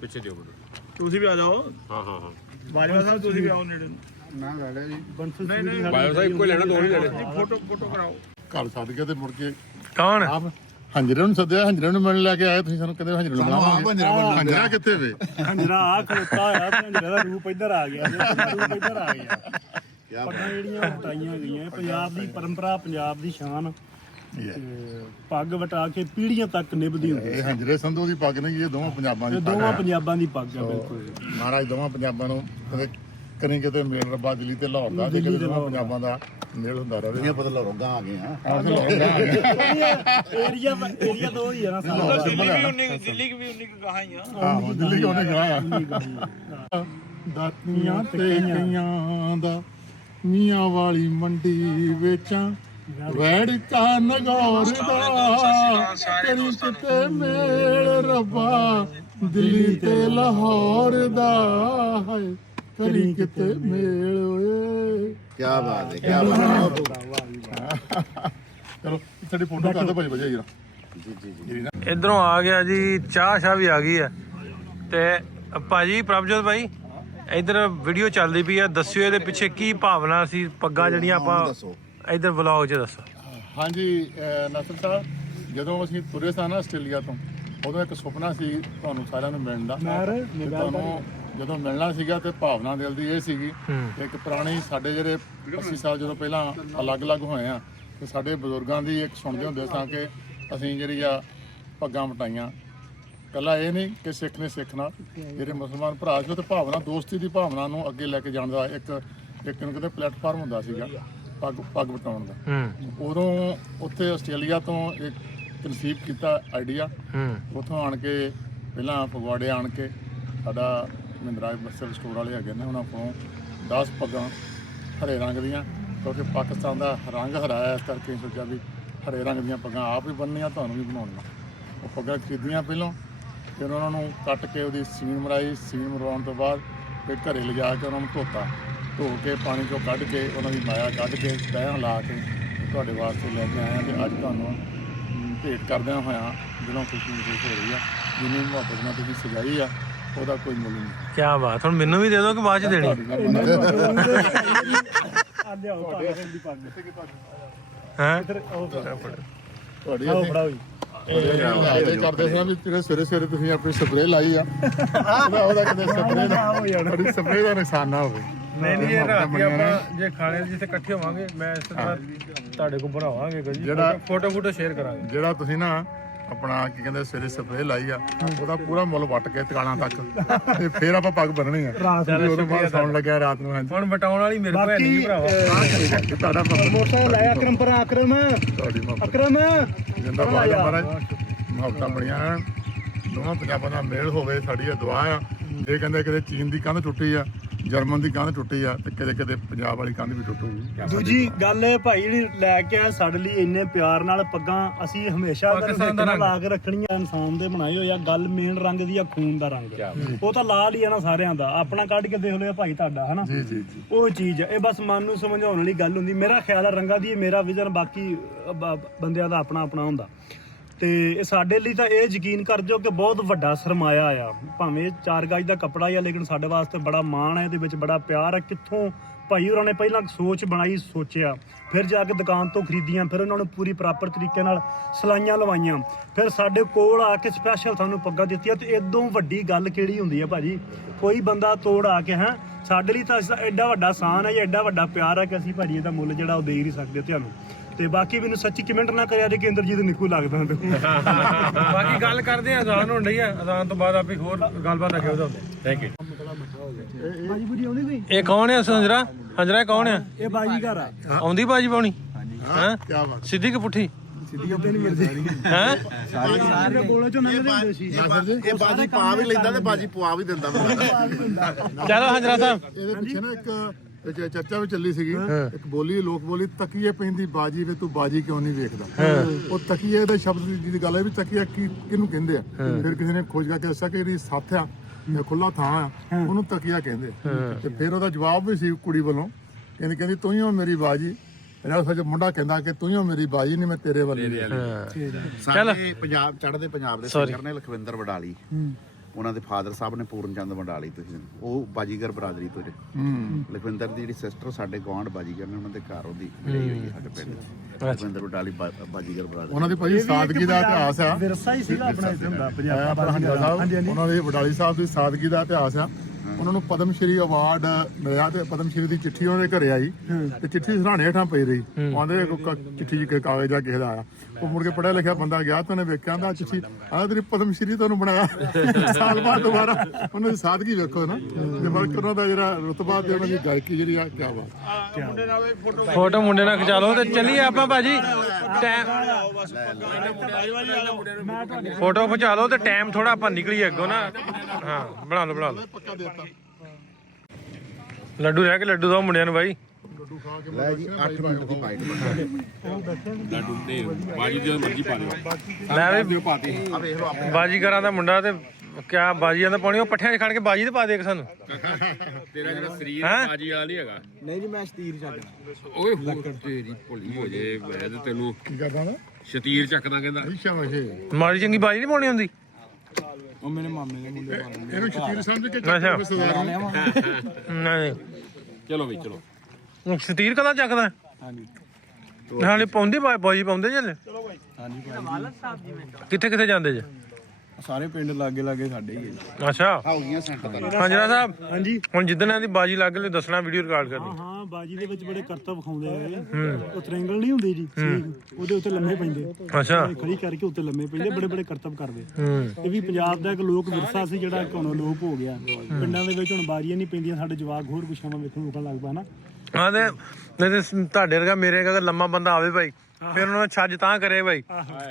ਪਿੱਛੇ ਦਿਓ ਮੈਨੂੰ। ਤੁਸੀਂ ਵੀ ਆ ਜਾਓ। ਹਾਂ ਹਾਂ ਹਾਂ ਬਾਜਵਾ ਸਾਹਿਬ ਤੁਸੀਂ ਵੀ ਆਓ ਨੇੜੇ। ਨਾ ਲੈ ਜੀ। ਬੰਸਲ ਬਾਇਓ ਸਾਹਿਬ ਕੋਈ ਲੈਣਾ, ਦੋ ਨਹੀਂ ਲੈਣੇ। ਫੋਟੋ ਕਰਾਓ। ਘਰ ਛੱਡ ਕੇ ਤੇ ਮੁੜ ਕੇ ਕੌਣ? ਆਪ ਹੰਜਰੇ ਨੂੰ ਸੱਦਿਆ, ਹੰਜਰੇ ਨੂੰ ਮਿਲਣ ਲੈ ਕੇ ਆਏ ਤੁਸੀਂ। ਸਾਨੂੰ ਕਹਿੰਦੇ ਹੰਜਰੇ ਨੂੰ ਬੁਲਾਵਾਂਗੇ। ਹੰਜਰਾ ਕਿੱਥੇ ਵੇ? ਹੰਜਰਾ ਆ ਖਲੋਤਾ ਹੋਇਆ ਤੇ ਹੰਜਰਾ ਦਾ ਰੂਪ ਇੱਧਰ ਆ ਗਿਆ। ਰੂਪ ਇੱਧਰ ਆ ਗਿਆ। ਕਿਆ ਪੱਗਾਂ ਜਿਹੜੀਆਂ ਵਟਾਈਆਂ ਗਈਆਂ ਪੰਜਾਬ ਦੀ ਪਰੰਪਰਾ, ਪੰਜਾਬ ਦੀ ਸ਼ਾਨ। ਤੇ ਪੱਗ ਵਟਾ ਕੇ ਪੀੜ੍ਹੀਆਂ ਤੱਕ ਨਿਭਦੀ ਹੁੰਦੀ ਇਹ ਹੰਜਰੇ ਸੰਧੂ ਦੀ ਪੱਗ ਨਹੀਂ, ਇਹ ਦੋਵਾਂ ਪੰਜਾਬਾਂ ਦੀ ਇਹ ਪੱਗ ਦੋਵਾਂ ਹੈ। ਪੰਜਾਬਾਂ ਦੀ ਪੱਗ ਆ ਬਿਲਕੁਲ। ਮਹਾਰਾਜ ਦੋਵਾਂ ਪੰਜਾਬਾਂ ਨੂੰ ਕਦੇ ਕਰੀ ਕਿਤੇ ਮੇਲ ਰੱਬਾ ਦਿੱਲੀ ਤੇ ਲਾਹੌਰ ਦਾ, ਤੇ ਕਿਤੇ ਦੋਵਾਂ ਪੰਜਾਬਾਂ ਦਾ ਮੇਲ ਹੁੰਦਾ ਰਹੇ। ਇਹ ਪਤਾ ਲਰੋਗਾ ਆ ਗਏ ਹਾਂ। ਏਰੀਆ ਦੋ ਹੀ ਆ ਨਾ ਸਾਰਾ। ਦਿੱਲੀ ਵੀ ਉਨੀ ਕਹਾ ਹੀ ਆ। ਆਹੋ ਦਿੱਲੀ ਉਹਨੇ ਕਹਾ। ਦਾਤੀਆਂ ਤੇ ਕਈਆਂ ਦਾ ਮੀਆਂ ਵਾਲੀ ਮੰਡੀ ਵੇਚਾਂ, ਵੈੜ ਕਾ ਨਗੌਰ ਦਾ ਕਰੀ ਕਿਤੇ ਮੇਲ ਰੱਬਾ ਦਿੱਲੀ ਤੇ ਲਾਹੌਰ ਦਾ, ਹਾਏ ਕਰੀ ਕਿਤੇ ਮੇਲ ਓਏ। ਕਿਆ ਬਾਤ ਹੈ, ਕਿਆ ਬਾਤ ਹੈ। ਚਲੋ ਸਾਡੀ ਫੋਟੋ ਕਰ ਦੋ ਭਾਈ ਵਜਾ ਜਰਾ। ਇਧਰੋਂ ਆ ਗਿਆ ਜੀ, ਚਾਹ ਵੀ ਆ ਗਈ ਹੈ। ਤੇ ਭਾਜੀ ਪ੍ਰਭਜੋਤ ਭਾਈ ਇਧਰ ਵੀਡੀਓ ਚੱਲਦੀ ਪਈ ਆ, ਦੱਸਿਓ ਇਹਦੇ ਪਿੱਛੇ ਕੀ ਭਾਵਨਾ ਸੀ। ਪੱਗਾਂ ਜਿਹੜੀਆਂ ਆਪਾਂ ਦੱਸੋ। ਇਧਰ ਵਲੌਗ 'ਚ ਦੱਸੋ। ਹਾਂਜੀ ਨਸਰ ਸਾਹਿਬ, ਜਦੋਂ ਅਸੀਂ ਤੁਰੇ ਸਾਂ ਨਾ ਆਸਟ੍ਰੇਲੀਆ ਤੋਂ, ਉਦੋਂ ਇੱਕ ਸੁਪਨਾ ਸੀ ਤੁਹਾਨੂੰ ਸਾਰਿਆਂ ਨੂੰ ਮਿਲਣ ਦਾ ਤੇ ਤੁਹਾਨੂੰ ਜਦੋਂ ਮਿਲਣਾ ਸੀਗਾ ਤੇ ਭਾਵਨਾ ਦਿਲ ਦੀ ਇਹ ਸੀਗੀ ਇੱਕ ਪੁਰਾਣੀ ਸਾਡੇ ਜਿਹੜੇ 80 ਸਾਲ ਜਦੋਂ ਪਹਿਲਾਂ ਅਲੱਗ-ਅਲੱਗ ਹੋਏ ਆ ਤੇ ਸਾਡੇ ਬਜ਼ੁਰਗਾਂ ਦੀ ਇੱਕ ਸੁਣਦੇ ਹੁੰਦੇ ਸਾਂ ਕਿ ਅਸੀਂ ਜਿਹੜੀ ਆ ਪੱਗਾਂ ਵਟਾਈਆਂ। ਕੱਲਾ ਇਹ ਨਹੀਂ ਕਿ ਸਿੱਖ ਨੇ ਸਿੱਖ ਨਾਲ ਜਿਹੜੇ ਮੁਸਲਮਾਨ ਭਰਾ ਸੀ ਤੇ ਭਾਵਨਾ ਦੋਸਤੀ ਦੀ ਭਾਵਨਾ ਨੂੰ ਅੱਗੇ ਲੈ ਕੇ ਜਾਣ ਦਾ ਇੱਕ ਨੂੰ ਕਹਿੰਦੇ ਪਲੇਟਫਾਰਮ ਹੁੰਦਾ ਸੀਗਾ ਪੱਗ ਵਟਾਉਣ ਦਾ। ਉਦੋਂ ਉੱਥੇ ਆਸਟ੍ਰੇਲੀਆ ਤੋਂ ਇੱਕ ਕਨਸੀਵ ਕੀਤਾ ਆਈਡੀਆ। ਉੱਥੋਂ ਆਣ ਕੇ ਪਹਿਲਾਂ ਫਗਵਾੜੇ ਆਣ ਕੇ ਸਾਡਾ ਮਹਿੰਦਰਾ ਮਸਲ ਸਟੋਰ ਵਾਲੇ ਹੈਗੇ ਨੇ ਉਹਨਾਂ ਕੋਲੋਂ 10 ਪੱਗਾਂ ਹਰੇ ਰੰਗ ਦੀਆਂ, ਕਿਉਂਕਿ ਪਾਕਿਸਤਾਨ ਦਾ ਰੰਗ ਹਰਾਇਆ, ਇਸ ਕਰਕੇ ਸੋਚਿਆ ਵੀ ਹਰੇ ਰੰਗ ਦੀਆਂ ਪੱਗਾਂ ਆਪ ਹੀ ਬੰਨਣੀਆਂ, ਤੁਹਾਨੂੰ ਵੀ ਬਣਾਉਣੀਆਂ। ਉਹ ਪੱਗਾਂ ਖਰੀਦੀਆਂ ਪਹਿਲਾਂ, ਫਿਰ ਉਹਨਾਂ ਨੂੰ ਕੱਟ ਕੇ ਉਹਦੀ ਸੀਨ ਮਰਾਈ। ਸੀਨ ਮਰਵਾਉਣ ਤੋਂ ਬਾਅਦ ਫਿਰ ਘਰੇ ਲਿਜਾ ਕੇ ਉਹਨਾਂ ਨੂੰ ਧੋ ਕੇ ਪਾਣੀ ਚੋਂ ਕੱਢ ਕੇ ਉਹਨਾਂ ਦੀ ਮਾਇਆ ਕੱਢ ਕੇ ਤਹਿ ਲਾ ਕੇ ਤੁਹਾਡੇ ਵਾਸਤੇ ਲੈ ਕੇ ਆਇਆ ਤੇ ਅੱਜ ਤੁਹਾਨੂੰ ਭੇਟ ਕਰਦਿਆਂ ਹੋਇਆਂ ਦਿਲੋਂ ਖੁਸ਼ੀ ਮਹਿਸੂਸ ਹੋ ਰਹੀ ਆ। ਜਿੰਨੀ ਮੁਹੱਬਤ ਨਾਲ ਤੁਸੀਂ ਸਜਾਈ ਆ ਉਹਦਾ ਕੋਈ ਮੁੱਲ ਨਹੀਂ। ਕੀ ਬਾਤ, ਹੁਣ ਮੈਨੂੰ ਵੀ ਦੇ ਦਿਓ ਕਿ ਬਾਅਦ ਚ ਦੇਣੀ? ਹਾਂ ਤੁਹਾਡੀ ਇਹ ਕਰਦੇ ਸੀ ਵੀ ਜਿਹੜੇ ਸਵੇਰੇ ਤੁਸੀਂ ਆਪਣੀ ਸਪਰੇਅ ਲਾਈ ਆ ਉਹਦਾ ਕਿਤੇ ਸਪਰੇਅ ਦਾ ਸਪਰੇਅ ਦਾ ਨੁਕਸਾਨ ਨਾ ਹੋਵੇ। ਨਹੀਂ ਇਹ ਰਾਤੀ ਆਪਾਂ ਜੇ ਖਾਣੇ ਜਿੱਥੇ ਇਕੱਠੇ ਹੋਵਾਂਗੇ ਮੈਂ ਇਸ ਤਰ੍ਹਾਂ ਤੁਹਾਡੇ ਕੋਲ ਬਣਾਵਾਂਗੇ ਜੀ, ਜਿਹੜਾ ਫੋਟੋ ਸ਼ੇਅਰ ਕਰਾਂਗੇ। ਜਿਹੜਾ ਤੁਸੀਂ ਨਾ ਆਪਣਾ ਕੀ ਕਹਿੰਦੇ ਸਵੇਰੇ ਸਪਰੇਅ ਲਾਈ ਆ ਉਹਦਾ ਪੂਰਾ ਮੁੱਲ ਵੱਟ ਕੇ ਤਕਾਲਾਂ ਤੱਕ ਤੇ ਫੇਰ ਆਪਾਂ ਪੱਗ ਬੰਨਣੀ ਆ ਉਹਦੇ ਬਾਅਦ ਸੌਣ ਲੱਗਿਆ ਰਾਤ ਨੂੰ। ਹੁਣ ਵਟਾਉਣ ਵਾਲੀ ਮੇਰੇ ਕੋਲ ਨਹੀਂ ਭਰਾਵਾ, ਤੁਹਾਡਾ ਮੋਟਰਸਾਈਕਲ ਲੈ ਅਕਰਮ ਪਰ ਅਕਰਮ ਜਿੰਦਾ ਬਾਦ ਮਹਾਰਾਜ ਮੁਹੱਬਤਾਂ ਬੜੀਆਂ ਦੋਵਾਂ ਪੰਜਾਬਾਂ ਦਾ ਮੇਲ ਹੋਵੇ, ਸਾਡੀ ਇਹ ਦੁਆ ਆ। ਇਹ ਕਹਿੰਦੇ ਕਿਤੇ ਚੀਨ ਦੀ ਕੰਧ ਟੁੱਟੀ ਆ, ਜਰਮਨ ਦੀ ਕੰਧ ਟੁੱਟੀ ਆ ਤੇ ਕਿਤੇ ਪੰਜਾਬ ਵਾਲੀ ਕੰਧ ਵੀ ਟੁੱਟੂਗੀ। ਦੂਜੀ ਗੱਲ ਇਹ ਭਾਈ ਜਿਹੜੀ ਲੈ ਕੇ ਆ ਸਾਡੇ ਲਈ ਇੰਨੇ ਪਿਆਰ ਨਾਲ ਪੱਗਾਂ ਅਸੀਂ ਹਮੇਸ਼ਾ ਲਾ ਕੇ ਰੱਖਣੀਆਂ। ਇਨਸਾਨ ਦੇ ਬਣਾਏ ਹੋਏ ਆ, ਗੱਲ ਮੇਨ ਰੰਗ ਦੀ ਆ, ਖੂਨ ਦਾ ਰੰਗ ਉਹ ਤਾਂ ਲਾਲ ਹੀ ਆ ਨਾ ਸਾਰਿਆਂ ਦਾ। ਆਪਣਾ ਕੱਢ ਕੇ ਦੇਖ ਲਿਆ ਭਾਈ ਤੁਹਾਡਾ ਹਨਾ, ਉਹ ਚੀਜ਼ ਇਹ ਬਸ ਮਨ ਨੂੰ ਸਮਝਾਉਣ ਵਾਲੀ ਗੱਲ ਹੁੰਦੀ। ਮੇਰਾ ਖਿਆਲ ਆ ਰੰਗਾਂ ਦੀ ਮੇਰਾ ਵਿਜ਼ਨ, ਬਾਕੀ ਬੰਦਿਆਂ ਦਾ ਆਪਣਾ ਆਪਣਾ ਹੁੰਦਾ। ਤੇ ਇਹ ਸਾਡੇ ਲਈ ਤਾਂ ਇਹ ਯਕੀਨ ਕਰ ਜੋ ਕਿ ਬਹੁਤ ਵੱਡਾ ਸਰਮਾਇਆ ਆ। ਭਾਵੇਂ 4 ਗਜ ਦਾ ਕੱਪੜਾ ਹੀ ਆ, ਲੇਕਿਨ ਸਾਡੇ ਵਾਸਤੇ ਬੜਾ ਮਾਣ ਹੈ, ਇਹਦੇ ਵਿੱਚ ਬੜਾ ਪਿਆਰ ਹੈ। ਕਿੱਥੋਂ ਭਾਈ ਹੋਰਾਂ ਨੇ ਪਹਿਲਾਂ ਸੋਚ ਬਣਾਈ, ਸੋਚਿਆ, ਫਿਰ ਜਾ ਕੇ ਦੁਕਾਨ ਤੋਂ ਖਰੀਦੀਆਂ, ਫਿਰ ਉਹਨਾਂ ਨੂੰ ਪੂਰੀ ਪ੍ਰਾਪਰ ਤਰੀਕੇ ਨਾਲ ਸਿਲਾਈਆਂ ਲਵਾਈਆਂ, ਫਿਰ ਸਾਡੇ ਕੋਲ ਆ ਕੇ ਸਪੈਸ਼ਲ ਸਾਨੂੰ ਪੱਗਾਂ ਦਿੱਤੀਆਂ। ਤੇ ਇਦੋਂ ਵੱਡੀ ਗੱਲ ਕਿਹੜੀ ਹੁੰਦੀ ਹੈ ਭਾਜੀ? ਕੋਈ ਬੰਦਾ ਤੋੜ ਆ ਕੇ ਸਾਡੇ ਲਈ ਤਾਂ ਐਡਾ ਵੱਡਾ ਆਸਾਨ ਹੈ ਜਾਂ ਐਡਾ ਵੱਡਾ ਪਿਆਰ ਹੈ ਕਿ ਅਸੀਂ ਭਾਜੀ ਇਹਦਾ ਮੁੱਲ ਜਿਹੜਾ ਉਹ ਦੇ ਹੀ ਨਹੀਂ ਸਕਦੇ ਤੁਹਾਨੂੰ। ਤੇ ਬਾਕੀ ਮੈਨੂੰ ਸੱਚੀ ਕਮੈਂਟ ਨਾ ਕਰਿਆ ਜੇ ਕੇਂਦਰਜੀਤ ਨਿੱਕੂ ਲੱਗਦਾ। ਬਾਕੀ ਗੱਲ ਕਰਦੇ ਆ ਅਜ਼ਾਨ ਹੋਣ ਡਈ ਆ, ਅਜ਼ਾਨ ਤੋਂ ਬਾਅਦ ਆਪੇ ਹੋਰ ਗੱਲਬਾਤ ਅੱਗੇ ਵਧਾਉਂਦੇ। Thank you. ਬਾਜੀ ਬੁਰੀ ਆਉਂਦੀ ਕੋਈ? ਇਹ ਕੌਣ ਆ ਹੰਜਰਾ ਕੌਣ ਆ? ਇਹ ਬਾਜੀ ਘਰ ਆ। ਆਉਂਦੀ ਬਾਜੀ ਪਾਉਣੀ? ਹਾਂ ਕੀ ਬਾਤ। ਸਿੱਧੀ ਕਿ ਪੁੱਠੀ? ਸਿੱਧੀ ਉੱਤੇ ਨਹੀਂ ਮਿਲਦੀ ਹੈ ਸਾਰੇ ਬੋਲੇ ਚੋਂ ਨੰਗਦੇ ਹੁੰਦੇ ਸੀ। ਇਹ ਬਾਜੀ ਪਾ ਵੀ ਲੈਂਦਾ ਤੇ ਬਾਜੀ ਪਵਾ ਵੀ ਦਿੰਦਾ। ਚਲੋ ਹੰਜਰਾ ਸਾਹਿਬ, ਇਹਦੇ ਪਿੱਛੇ ਨਾ ਇੱਕ ਚਰਚਾ ਵੀ ਚੱਲੀ ਸੀਗੀ, ਇੱਕ ਬੋਲੀ ਲੋਕ ਬੋਲੀ, ਤਕੀਏ ਪੈਂਦੀ ਬਾਜੀ ਵੇ ਤੂੰ ਬਾਜੀ ਕਿਉਂ ਨਹੀਂ ਵੇਖਦਾ। ਉਹ ਤਕੀਏ ਦੇ ਸ਼ਬਦ ਦੀ ਗੱਲ ਹੈ ਵੀ ਤਕੀਆ ਕਿਹਨੂੰ ਕਹਿੰਦੇ ਆ। ਫਿਰ ਕਿਸੇ ਨੇ ਖੋਜ ਕਰਕੇ ਦੱਸਿਆ ਕਿ ਇਹਦੀ ਸੱਥ ਆ, ਖੁੱਲਾ ਥਾਂ ਆ, ਉਹਨੂੰ ਤਕੀਆ ਕਹਿੰਦੇ। ਤੇ ਫਿਰ ਉਹਦਾ ਜਵਾਬ ਵੀ ਸੀ ਕੁੜੀ ਵੱਲੋਂ, ਕਹਿੰਦੀ ਤੂੰ ਹੀ ਹੋ ਮੇਰੀ ਬਾਜੀ। ਸੱਚ ਮੁੰਡਾ ਕਹਿੰਦਾ ਕਿ ਤੂੰ ਹੀ ਹੋ ਮੇਰੀ ਬਾਜੀ, ਨਹੀਂ ਮੈਂ ਤੇਰੇ ਵੱਲ। ਸਾਡੇ ਪੰਜਾਬ ਚੜ੍ਹਦੇ ਪੰਜਾਬ ਦੇ ਸਿੰਗਰ ਨੇ ਲਖਵਿੰਦਰ ਵਡਾਲੀ, ਉਹਨਾਂ ਦੇ ਫਾਦਰ ਸਾਹਿਬ ਨੇ ਪੂਰਨ ਚੰਦ ਵਡਾਲੀ, ਤੁਸੀਂ ਉਹ ਬਾਜੀਗਰ ਬਰਾਦਰੀ ਤੋਂ। ਲਖਵਿੰਦਰ ਦੀ ਜਿਹੜੀ ਸਿਸਟਰ ਸਾਡੇ ਗਵਾਂਢ ਬਾਜੀਗਰ ਨੇ, ਉਹਨਾਂ ਦੇ ਘਰ ਉਹਦੀ ਮਿਲੀ ਹੋਈ ਸਾਡੇ ਪਿੰਡ। ਲਖਵਿੰਦਰ ਵਡਾਲੀ ਬਾਜੀਗਰ ਬਰਾਦਰੀ। ਉਹਨਾਂ ਦੀ ਭਾਜੀ ਸਾਦਗੀ ਦਾ ਇਤਿਹਾਸ ਆ, ਵਿਰਸਾ ਹੀ ਸੀਗਾ ਆਪਣਾ ਇੱਥੇ ਹੁੰਦਾ ਪੰਜਾਬ ਸਾਹਿਬ। ਉਹਨਾਂ ਦੇ ਵਡਾਲੀ ਸਾਹਿਬ ਦੀ ਸਾਦਗੀ ਦਾ ਇਤਿਹਾਸ ਆ। ਉਹਨਾਂ ਨੂੰ ਪਦਮ ਸ਼੍ਰੀ ਅਵਾਰਡ ਮਿਲਿਆ ਤੇ ਪਦਮ ਸ਼੍ਰੀ ਦੀ ਚਿੱਠੀ ਉਹਨਾਂ ਦੇ ਘਰੇ ਆਈ ਤੇ ਚਿੱਠੀ ਸਰਾਣੇ ਹੇਠਾਂ ਪਈ ਰਹੀ। ਆਂਦੇ ਚਿੱਠੀ ਚ ਕਾਗਜ਼ ਜਾਂ ਕਿਸੇ ਦਾ ਆਇਆ, ਉਹ ਮੁੜ ਕੇ ਪੜਿਆ ਲਿਖਿਆ ਬੰਦਾ ਗਿਆ ਤਾਂ ਉਹਨੇ ਵੇਖਿਆ ਦਾ ਚਿੱਠੀ ਆ ਤੇਰੀ ਪਦਮ ਸ਼੍ਰੀ ਤੁਹਾਨੂੰ ਬਣਾਇਆ। ਸਾਲ ਬਾਅਦ ਦੁਬਾਰਾ ਉਹਨਾਂ ਦੀ ਸਾਦਗੀ ਵੇਖੋ ਨਾ, ਤੇ ਬਲਕਿ ਉਹਨਾਂ ਦਾ ਜਿਹੜਾ ਰੁਤਬਾ ਤੇ ਉਹਨਾਂ ਦੀ ਗਾਇਕੀ ਜਿਹੜੀ ਆ, ਕਿਆ ਬਾਤ। ਫੋਟੋ ਮੁੰਡੇ ਨਾਲ ਖਿਚਾ ਲਓ ਤੇ ਚੱਲੀਏ ਆਪਾਂ ਭਾਜੀ। ਫੋਟੋ ਖਿਚਾ ਲਓ ਤੇ ਟਾਈਮ ਥੋੜਾ ਆਪਾਂ ਨਿਕਲੀਏ ਅੱਗੋਂ ਨਾ। ਹਾਂ ਬਣਾ ਲਓ। ਪੱਕਾ ਦੇਤਾ ਲੱਡੂ ਰਹਿ ਕੇ ਲੱਡੂ ਦੋ ਮੁੰਡਿਆਂ ਨੂੰ ਬਾਈ। ਲੈ ਜੀ 8 ਮਿੰਟ ਦੀ ਬਾਈਟ ਲੱਡੂ ਦੇ ਬਾਜੀ ਜਦੋਂ ਮਰਜੀ ਪਾ ਦਿਓ। ਲੈ ਵੀ ਪਾਤੀ ਆ ਵੇਖ ਲਓ ਆਪਣੇ ਬਾਜੀਗਰਾਂ ਦਾ ਮੁੰਡਾ ਤੇ ਕਿਆ ਬਾਜੀਆਂ ਦਾ ਪਾਉਣੀ, ਉਹ ਪੱਠਿਆਂ 'ਚ ਖੜ ਕੇ ਬਾਜੀ ਤੇ ਪਾ ਦੇ ਸਾਨੂੰ। ਤੇਰਾ ਜਿਹੜਾ ਸਰੀਰ ਬਾਜੀ ਵਾਲਾ ਨਹੀਂ ਹੈਗਾ। ਨਹੀਂ ਜੀ ਮੈਂ ਸ਼ਤੀਰ ਚੱਕਦਾ। ਓਏ ਹੋਰ ਤੇਰੀ ਭੁੱਲੀ ਹੋ ਜੇ, ਮੈਂ ਤੇ ਤੈਨੂੰ ਕੀ ਕਰਦਾ ਨਾ ਸ਼ਤੀਰ ਚੱਕਦਾ ਕਹਿੰਦਾ। ਅੱਛਾ ਵਸ਼ੇ ਮਾੜੀ ਚੰਗੀ ਬਾਜੀ ਨਹੀਂ ਪਾਉਣੀ ਹੁੰਦੀ। ਉਹ ਮੇਰੇ ਮਾਮੇ ਦੇ ਮੁੰਡੇ ਇਹਨੂੰ ਸ਼ਤੀਰ ਸਮਝ ਕੇ ਅੱਛਾ। ਨਹੀਂ ਚਲੋ ਵੀ ਚਲੋ। ਸ਼ਤੀਰ ਕਦਾ ਚੱਕਦਾ? ਹਾਂਜੀ ਨਾਲੇ ਪਾਉਂਦੇ ਬਾਜੀ ਪਾਉਂਦੇ ਜੇ। ਹਾਂਜੀ ਕਿੱਥੇ ਜਾਂਦੇ ਜੇ? ਸਾਰੇ ਪਿੰਡ ਲਾਗੇ ਸਾਡੇ ਹੀ ਹੈ। ਅੱਛਾ ਹੋ ਗਈਆਂ ਸੈਂਟਰ ਤੱਕ। ਹਾਂਜੀ ਸਾਹਿਬ ਹਾਂਜੀ ਹੁਣ ਜਿੱਦਣ ਇਹਦੀ ਬਾਜੀ ਲੱਗ ਲਈ ਦੱਸਣਾ, ਵੀਡੀਓ ਰਿਕਾਰਡ ਕਰਨੀ। ਹਾਂ ਬਾਜੀ ਦੇ ਵਿੱਚ ਬੜੇ ਕਰਤੱਵ ਵਿਖਾਉਂਦੇ ਆ। ਉਹ ਟ੍ਰਾਇੰਗਲ ਨਹੀਂ ਹੁੰਦੀ ਜੀ ਉਹਦੇ ਉੱਤੇ ਲੰਮੇ ਪੈਂਦੇ, ਅੱਛਾ ਖੜੀ ਕਰਕੇ ਉੱਤੇ ਲੰਮੇ ਪੈਂਦੇ, ਬੜੇ ਕਰਤੱਵ ਕਰਦੇ। ਹੂੰ ਇਹ ਵੀ ਪੰਜਾਬ ਦਾ ਇੱਕ ਲੋਕ ਵਿਰਸਾ ਸੀ ਜਿਹੜਾ ਹੁਣ ਲੋਪ ਹੋ ਗਿਆ। ਪਿੰਡਾਂ ਦੇ ਵਿੱਚ ਹੁਣ ਬਾਜੀਆਂ ਨਹੀਂ ਪੈਂਦੀਆਂ, ਸਾਡੇ ਜਵਾਕ ਹੋਰ ਕੁਛਾਵਾਂ ਵੇਖਣ ਨੂੰ ਲੱਗ ਪਾ ਨਾ। ਹਾਂ ਤੇ ਨਹੀਂ ਤੇ ਤੁਹਾਡੇ ਵਰਗਾ ਮੇਰੇ ਵਰਗਾ ਲੰਮਾ ਬੰਦਾ ਆਵੇ ਭਾਈ, ਫਿਰ ਉਹਨਾਂ ਨੂੰ ਛੱਜ ਤਾਂ ਕਰੇ ਭਾਈ,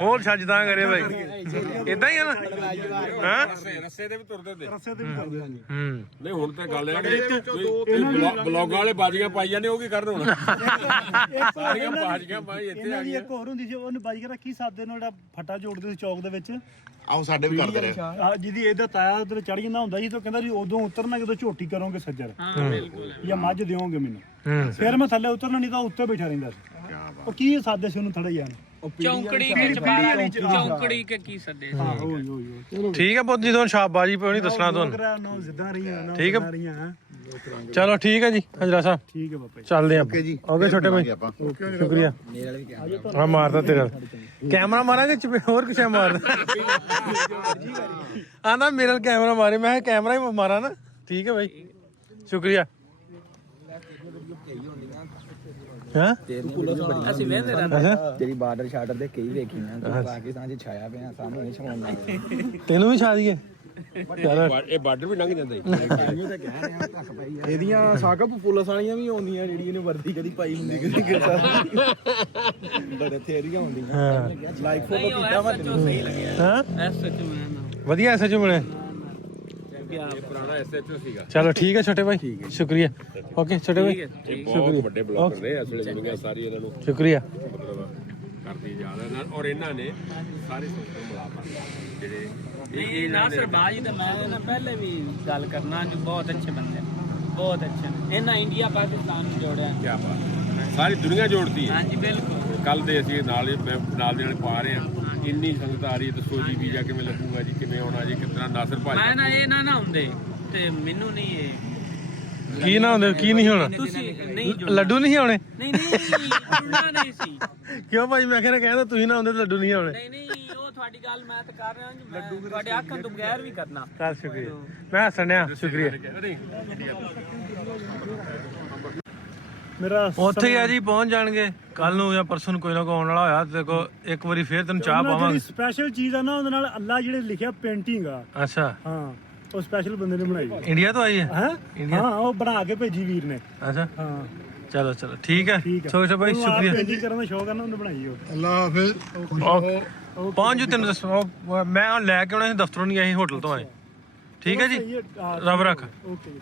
ਹੋਰ ਛੱਜ ਤਾਂ ਕਰੇ ਭਾਈ, ਇਦਾਂ ਹੀ ਆ ਨਾ। ਹਾਂ ਰਸੇ ਦੇ ਵੀ ਤੁਰਦੇ ਹੁੰਦੇ। ਰਸੇ ਤੇ ਵੀ ਕਰਦੇ ਹਾਂ ਜੀ। ਹੂੰ ਨਹੀਂ ਹੁਣ ਤਾਂ ਗੱਲ ਹੈ ਕਿ ਬਲੌਗਾਂ ਵਾਲੇ ਬਾਜੀਆਂ ਪਾਈ ਜਾਂਦੇ, ਉਹ ਕੀ ਕਰਨ ਹੁਣ? ਸਾਰੀਆਂ ਬਾਜੀਆਂ ਪਾਈ ਇੱਥੇ ਆ ਇਹਨਾਂ ਦੀ ਗਈਆਂ। ਇੱਕ ਹੋਰ ਹੁੰਦੀ ਸੀ, ਉਹਨੂੰ ਬਾਜੀ ਕਰਾ ਕੀ ਸਾਦੇ ਨੂੰ ਜਿਹੜਾ ਫੱਟਾ ਜੋੜਦੇ ਸੀ ਚੌਕ ਦੇ ਵਿੱਚ, ਆਓ ਸਾਡੇ ਵੀ ਕਰਦੇ ਰਹੇ। ਜਿਹਦੀ ਇਹਦਾ ਤਾਇਆ ਉਧਰ ਚੜ ਜਾਂਦਾ ਹੁੰਦਾ ਸੀ, ਤਾਂ ਕਹਿੰਦਾ ਜੀ ਉਦੋਂ ਉਤਰਨਾ ਜਦੋਂ ਝੋਟੀ ਕਰੋਗੇ ਸੱਜਰ ਜਾਂ ਮੱਝ ਦਿਓਗੇ ਮੈਨੂੰ, ਫਿਰ ਮੈਂ ਥੱਲੇ ਉਤਰਨਾ, ਨਹੀਂ ਤਾਂ ਉੱਤੇ ਬੈਠਾ ਰਹਿੰਦਾ ਸੀ। ਉਹ ਕੀ ਸਾਦੇ ਸੀ ਉਹਨੂੰ ਥੜਾ ਯਾਰ ਚੌਂਕੜੀ ਕੇ ਚਪਾੜਾ ਚੌਂਕੜੀ ਕੇ ਕੀ ਸੱਦੇ ਠੀਕ ਹੈ ਪੁੱਤ, ਜਦੋਂ ਸ਼ਾਬਾਜੀ ਪਈ ਦੱਸਣਾ ਤੁਹਾਨੂੰ। ਜਿੱਦਾਂ ਰਹੀਆਂ ਠੀਕ ਹੈ। ਰਹੀਆਂ। ਚਲੋ ਠੀਕ ਹੈ ਜੀ ਹਜਰਾ ਸਾਹਿਬ, ਠੀਕ ਹੈ ਬਾਬਾ ਜੀ। ਚੱਲਦੇ ਆਪਾਂ। ਓਕੇ ਜੀ, ਓਕੇ ਛੋਟੇ ਭਾਈ, ਆਪਾਂ ਸ਼ੁਕਰੀਆ। ਹਾਂ ਮਾਰਦਾ ਤੇਰਾ ਕੈਮਰਾ ਮਾਰਾਂਗੇ ਚਪੇ, ਹੋਰ ਕੁਛ ਮਾਰਦਾ ਆਂਦਾ ਮੇਰੇ ਨਾਲ ਕੈਮਰਾ ਮਾਰੇ, ਮੈਂ ਕਿਹਾ ਕੈਮਰਾ ਹੀ ਮਾਰਾਂ ਨਾ। ਠੀਕ ਹੈ ਭਾਈ, ਸ਼ੁਕਰੀਆ। ਹਾਂ ਅਸੀਂ ਵੇਂਦੇ ਰਹਿੰਦੇ ਅੱਛਾ ਜਿਹੜੀ ਬਾਰਡਰ ਸ਼ਾਰਟਰ ਦੇ ਕਈ ਵੇਖੀਆਂ ਤੂੰ ਪਾਕਿਸਤਾਨ 'ਚ ਛਾਇਆ ਪਿਆ ਸਾਹਮਣੇ ਨਹੀਂ ਛਾਉਣਾ ਤੈਨੂੰ ਵੀ ਛਾ ਦਈਏ। ਇਹ ਬਾਰਡਰ ਵੀ ਲੰਘ ਜਾਂਦਾ ਇਹਦੀਆਂ ਸਾਕਬ ਪੁਲਿਸ ਵਾਲੀਆਂ ਵੀ ਆਉਂਦੀਆਂ ਜਿਹੜੀ ਇਹਨੇ ਵਰਦੀ ਕਦੀ ਪਾਈ ਹੁੰਦੀ ਕਦੀ ਕਿਰਸਾ ਬੜੇ ਥੇਰੀਆਂ ਹੁੰਦੀਆਂ ਲਾਈਕ ਫੋਟੋ ਕੀਤਾ ਵਾ ਸਹੀ ਲੱਗਿਆ ਹਾਂ ਐਸਐਚ ਮੈਂ ਵਧੀਆ ਐਸਐਚ ਮਿਲੇ। ਇਹ ਪੁਰਾਣਾ ਐਸਐਚਓ ਸੀਗਾ। ਚਲੋ ਠੀਕ ਹੈ ਛੋਟੇ ਭਾਈ, ਸ਼ੁਕਰੀਆ। ਓਕੇ ਛੋਟੇ ਭਾਈ, ਇਹ ਬਹੁਤ ਵੱਡੇ ਬਲੌਗਰ ਨੇ ਅਸਲੇ ਦੁਨੀਆ ਸਾਰੀ ਇਹਨਾਂ ਨੂੰ ਸ਼ੁਕਰੀਆ। ਮਤਲਬ ਕਰਦੀ ਜਾ ਰਹੇ ਨਾਲ, ਔਰ ਇਹਨਾਂ ਨੇ ਸਾਰੇ ਸੋਸ਼ਲ ਮੁਲਾਜ਼ਮ ਜਿਹੜੇ ਇਹ ਨਾਸਰ ਬਾਜੀ ਤੇ ਮੈਂ ਨਾ ਪਹਿਲੇ ਵੀ ਗੱਲ ਕਰਨਾ ਜੋ ਬਹੁਤ ਅੱਛੇ ਬੰਦੇ ਬਹੁਤ ਅੱਛੇ ਨੇ। ਇਹਨਾਂ ਇੰਡੀਆ ਪਾਕਿਸਤਾਨ ਨੂੰ ਜੋੜਿਆ। ਕੀ ਬਾਤ, ਸਾਰੀ ਦੁਨੀਆ ਜੋੜਦੀ ਹੈ। ਹਾਂਜੀ ਬਿਲਕੁਲ। ਕੱਲ ਦੇ ਅਸੀਂ ਨਾਲ ਦੇ ਨਾਲ ਪਾ ਰਹੇ ਹਾਂ, ਇੰਨੀ ਸੰਗਤ ਆ ਰਹੀ ਹੈ। ਦੱਸੋ ਜੀ ਵੀਜ਼ਾ ਕਿਵੇਂ ਲੱਗੂਗਾ ਜੀ, ਕਿਵੇਂ ਆਉਣਾ ਜੀ, ਕਿਤਨਾ ਨਾਸਰ ਮੈਂ ਭਾਜੀ ਨਾ ਇਹ ਨਾ ਹੁੰਦੇ ਤੇ ਮੈਨੂੰ ਨਹੀਂ ਇਹ ਕੀ ਨਾ ਹੁੰਦੇ, ਕੀ ਨਹੀਂ ਹੋਣਾ? ਤੁਸੀਂ ਨਹੀਂ ਜੁੜਨਾ। ਲੱਡੂ ਨਹੀਂ ਆਉਣੇ? ਨਹੀਂ ਜੁੜਨਾ ਨਹੀਂ ਸੀ। ਕਿਉਂ ਭਾਈ? ਮੈਂ ਕਹਿੰਦਾ ਤੁਸੀਂ ਨਾ ਹੁੰਦੇ ਲੱਡੂ ਨਹੀਂ ਆਉਣੇ। ਨਹੀਂ ਉਹ ਤੁਹਾਡੀ ਗੱਲ ਮੈਂ ਤਾਂ ਕਰ ਰਿਹਾ ਜੀ, ਮੈਂ ਤੁਹਾਡੇ ਆਖਣ ਤੋਂ ਬਗੈਰ ਵੀ ਕਰਨਾ। ਚੱਲ ਸ਼ੁਕਰੀਆ, ਮੈਂ ਹੱਸਣਿਆ। ਸ਼ੁਕਰੀਆ। ਮੇਰਾ ਉੱਥੇ ਹੀ ਆ ਜੀ, ਪਹੁੰਚ ਜਾਣਗੇ ਕੱਲ ਨੂੰ ਜਾਂ ਪਰਸੋਂ ਨੂੰ, ਕੋਈ ਨਾ ਕੋਈ ਆਉਣ ਵਾਲਾ ਹੋਇਆ ਤੇ ਦੇਖੋ ਇੱਕ ਵਾਰੀ ਫੇਰ ਤੈਨੂੰ ਚਾਹ ਜਿਹੜੀ ਪਾਵਾਂਗੇ। ਸਪੈਸ਼ਲ ਚੀਜ਼ ਆ ਨਾ ਉਹਦੇ ਨਾਲ ਅੱਲਾ ਜਿਹੜੇ ਲਿਖਿਆ ਪੇਂਟਿੰਗ ਆ, ਅੱਛਾ ਹਾਂ ਉਹ ਸਪੈਸ਼ਲ ਬੰਦੇ ਨੇ ਬਣਾਈ ਇੰਡੀਆ ਤੋਂ ਆਈ ਹੈ? ਹੈ। ਹਾਂ ਉਹ ਬਣਾ ਕੇ ਭੇਜੀ ਵੀਰ ਨੇ। ਅੱਛਾ ਹਾਂ ਚਲੋ ਠੀਕ ਹੈ ਛੋਟੇ ਭਾਈ, ਸ਼ੁਕਰੀਆ। ਪੇਂਟਿੰਗ ਕਰਨ ਦਾ ਸ਼ੌਕ ਆ ਨਾ, ਉਹਨੇ ਬਣਾਈ ਉਹ। ਅੱਲਾ ਹਾਫਿਜ਼। ਪਹੁੰਚ ਜੂ, ਤੈਨੂੰ ਦੱਸੋ ਮੈਂ ਹੁਣ ਲੈ ਕੇ ਆਉਣਾ ਸੀ ਦਫ਼ਤਰੋਂ, ਨਹੀਂ ਆਈ ਹੋਟਲ ਤੋਂ ਆਏ। ਠੀਕ ਹੈ ਜੀ, ਰੱਬ ਰੱਖ। ਓਕੇ ਜੀ।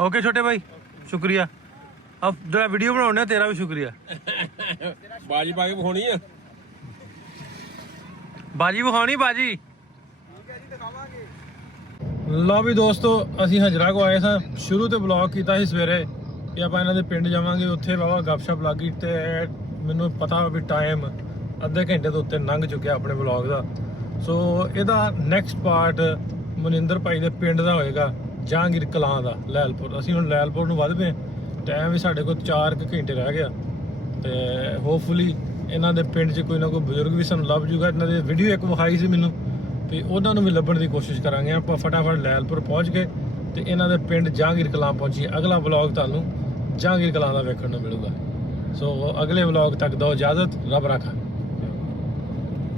ਓਕੇ ਛੋਟੇ ਭਾਈ, ਸ਼ੁਕਰੀਆ। ਅਬ ਜਿਹੜਾ ਵੀਡੀਓ ਬਣਾਉਣਾ ਤੇਰਾ ਵੀ ਸ਼ੁਕਰੀਆ। ਬਾਜੀ ਪਾ ਕੇ ਵਿਖਾਉਣੀ ਆ, ਬਾਜੀ ਵਿਖਾਉਣੀ ਬਾਜੀ। ਲਓ ਵੀ ਦੋਸਤੋ, ਅਸੀਂ ਹਜਰਾ ਕੋ ਆਏ ਸਾਂ। ਸ਼ੁਰੂ ਤੇ ਵਲੌਗ ਕੀਤਾ ਸੀ ਸਵੇਰੇ ਕਿ ਆਪਾਂ ਇਹਨਾਂ ਦੇ ਪਿੰਡ ਜਾਵਾਂਗੇ, ਉੱਥੇ ਵਾਵਾ ਗੱਪਸ਼ਪ ਲੱਗ ਗਈ ਤੇ ਮੈਨੂੰ ਪਤਾ ਵੀ ਟਾਈਮ ਅੱਧੇ ਘੰਟੇ ਤੋਂ ਉੱਤੇ ਲੰਘ ਚੁੱਕਿਆ ਆਪਣੇ ਵਲੌਗ ਦਾ। ਸੋ ਇਹਦਾ ਨੈਕਸਟ ਪਾਰਟ ਮਨਿੰਦਰ ਭਾਈ ਦੇ ਪਿੰਡ ਦਾ ਹੋਏਗਾ, ਜਹਾਂਗੀਰ ਕਲਾਂ ਦਾ, ਲੈਲਪੁਰ। ਅਸੀਂ ਹੁਣ ਲੈਲਪੁਰ ਨੂੰ ਵੱਧ ਪਏ, ਟਾਈਮ ਵੀ ਸਾਡੇ ਕੋਲ 4 ਘੰਟੇ ਰਹਿ ਗਿਆ ਤੇ ਹੋਪਫੁਲੀ ਇਹਨਾਂ ਦੇ ਪਿੰਡ 'ਚ ਕੋਈ ਨਾ ਕੋਈ ਬਜ਼ੁਰਗ ਵੀ ਸਾਨੂੰ ਲੱਭ ਜੂਗਾ। ਇਹਨਾਂ ਦੀ ਵੀਡੀਓ ਇੱਕ ਵਿਖਾਈ ਸੀ ਮੈਨੂੰ, ਤੇ ਉਹਨਾਂ ਨੂੰ ਵੀ ਲੱਭਣ ਦੀ ਕੋਸ਼ਿਸ਼ ਕਰਾਂਗੇ। ਆਪਾਂ ਫਟਾਫਟ ਲੈਲਪੁਰ ਪਹੁੰਚ ਗਏ ਤੇ ਇਹਨਾਂ ਦੇ ਪਿੰਡ ਜਹਾਂਗੀਰ ਕਲਾਂ ਪਹੁੰਚੀਏ। ਅਗਲਾ ਵਲੌਗ ਤੁਹਾਨੂੰ ਜਹਾਂਗੀਰ ਕਲਾਂ ਦਾ ਵੇਖਣ ਨੂੰ ਮਿਲੂਗਾ। ਸੋ ਅਗਲੇ ਵਲੌਗ ਤੱਕ ਦਿਓ ਇਜਾਜ਼ਤ, ਰੱਬ ਰਾਖਾ।